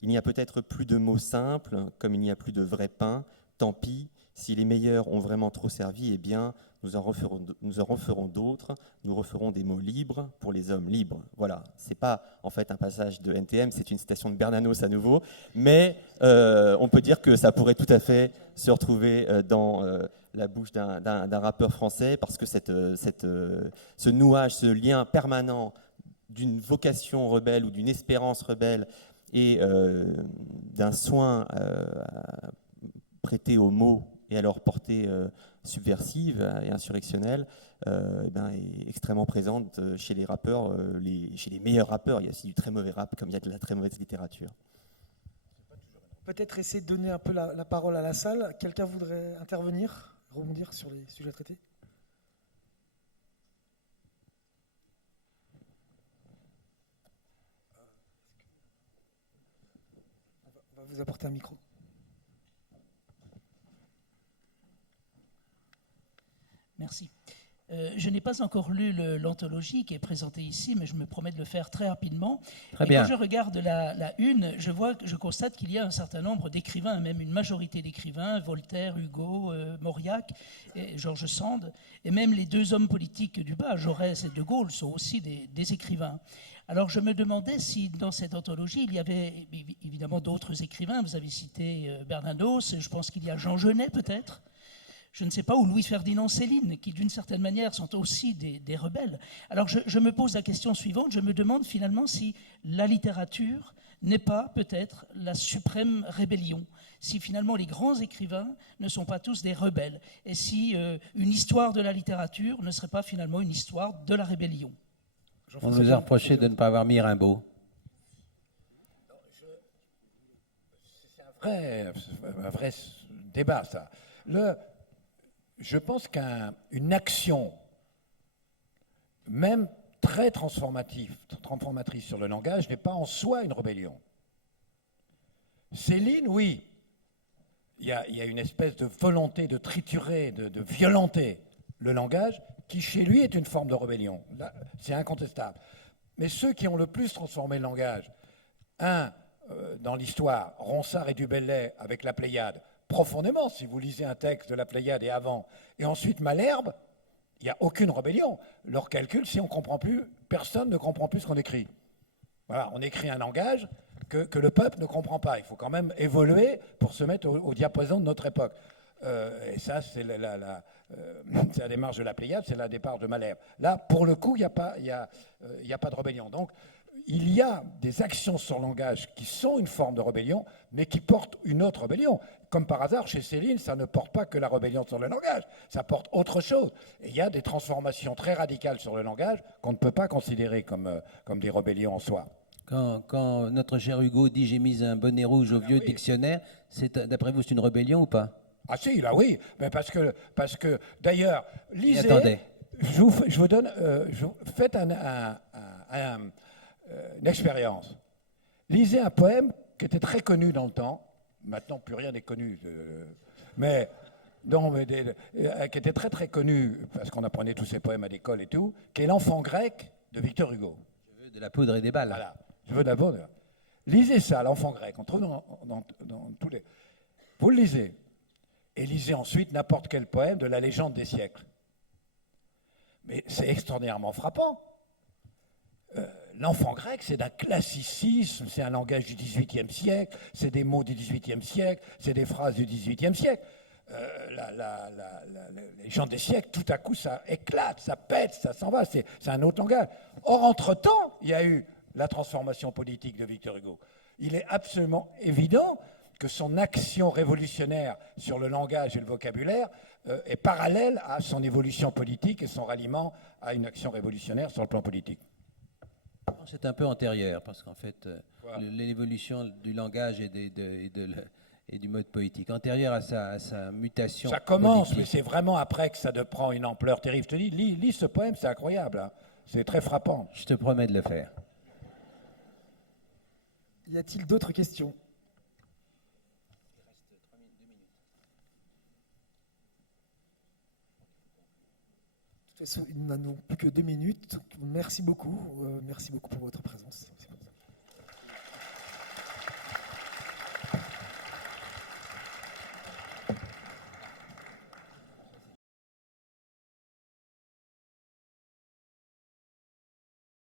Il n'y a peut-être plus de mots simples, comme il n'y a plus de vrai pain. Tant pis, si les meilleurs ont vraiment trop servi, eh bien, nous en referons d'autres. Nous referons des mots libres pour les hommes libres. Voilà, c'est pas en fait un passage de NTM, c'est une citation de Bernanos à nouveau, mais on peut dire que ça pourrait tout à fait se retrouver dans la bouche d'un rappeur français, parce que ce nouage, ce lien permanent d'une vocation rebelle ou d'une espérance rebelle, et d'un soin prêté aux mots et à leur portée subversive et insurrectionnelle, est extrêmement présente chez les rappeurs, chez les meilleurs rappeurs. Il y a aussi du très mauvais rap, comme il y a de la très mauvaise littérature. Peut-être essayer de donner un peu la parole à la salle. Quelqu'un voudrait intervenir, rebondir sur les sujets traités? On va vous apporter un micro. Merci. Je n'ai pas encore lu l'anthologie qui est présentée ici, mais je me promets de le faire très rapidement. Très bien. Quand je regarde la une, je constate qu'il y a un certain nombre d'écrivains, même une majorité d'écrivains, Voltaire, Hugo, Mauriac, et George Sand, et même les deux hommes politiques du bas, Jaurès et De Gaulle, sont aussi des écrivains. Alors je me demandais si dans cette anthologie, il y avait évidemment d'autres écrivains. Vous avez cité Bernanos, je pense qu'il y a Jean Genet peut-être. Je ne sais pas, ou Louis-Ferdinand Céline, qui d'une certaine manière sont aussi des rebelles. Alors je me pose la question suivante, je me demande finalement si la littérature n'est pas peut-être la suprême rébellion, si finalement les grands écrivains ne sont pas tous des rebelles, et si une histoire de la littérature ne serait pas finalement une histoire de la rébellion. On nous a reproché de ne pas avoir mis Rimbaud. C'est un vrai débat, ça. Je pense qu'une action, même très transformatrice sur le langage, n'est pas en soi une rébellion. Céline, oui, il y a une espèce de volonté de triturer, de violenter le langage, qui chez lui est une forme de rébellion. Là, c'est incontestable. Mais ceux qui ont le plus transformé le langage, dans l'histoire, Ronsard et Du Bellay avec la Pléiade, profondément, si vous lisez un texte de la Pléiade et avant, et ensuite Malherbe, il n'y a aucune rébellion. Leur calcul, si on ne comprend plus, personne ne comprend plus ce qu'on écrit. Voilà, on écrit un langage que le peuple ne comprend pas. Il faut quand même évoluer pour se mettre au diapason de notre époque. Et ça, c'est la démarche de la Pléiade, c'est la démarche de Malherbe. Là, pour le coup, il n'y a pas de rébellion. Donc, il y a des actions sur le langage qui sont une forme de rébellion, mais qui portent une autre rébellion. Comme par hasard, chez Céline, ça ne porte pas que la rébellion sur le langage, ça porte autre chose. Et il y a des transformations très radicales sur le langage qu'on ne peut pas considérer comme des rébellions en soi. Quand notre cher Hugo dit j'ai mis un bonnet rouge au vieux oui. dictionnaire, d'après vous, c'est une rébellion ou pas? Ah si, là oui, mais parce que d'ailleurs, lisez, attendez. je vous donne, faites une expérience. Lisez un poème qui était très connu dans le temps, maintenant plus rien n'est connu, mais qui était très très connu, parce qu'on apprenait tous ces poèmes à l'école et tout, qui est L'Enfant grec de Victor Hugo. Je veux de la poudre et des balles. Voilà, je veux d'abord. Lisez ça, L'Enfant grec, on trouve dans tous les... Vous le lisez, et lisez ensuite n'importe quel poème de la légende des siècles. Mais c'est extraordinairement frappant. L'enfant grec, c'est d'un classicisme, c'est un langage du XVIIIe siècle, c'est des mots du XVIIIe siècle, c'est des phrases du XVIIIe siècle. Les gens des siècles, tout à coup, ça éclate, ça pète, ça s'en va, c'est un autre langage. Or, entre-temps, il y a eu la transformation politique de Victor Hugo. Il est absolument évident que son action révolutionnaire sur le langage et le vocabulaire est parallèle à son évolution politique et son ralliement à une action révolutionnaire sur le plan politique. C'est un peu antérieur, parce qu'en fait, Voilà. l'évolution du langage et du mode poétique, antérieure à sa mutation. Ça commence, politique. mais c'est vraiment après que ça prend une ampleur terrible. Je te dis, lis ce poème, c'est incroyable. Hein. C'est très frappant. Je te promets de le faire. Y a-t-il d'autres questions? De toute façon, nous n'avons plus que 2 minutes. Merci beaucoup pour votre présence.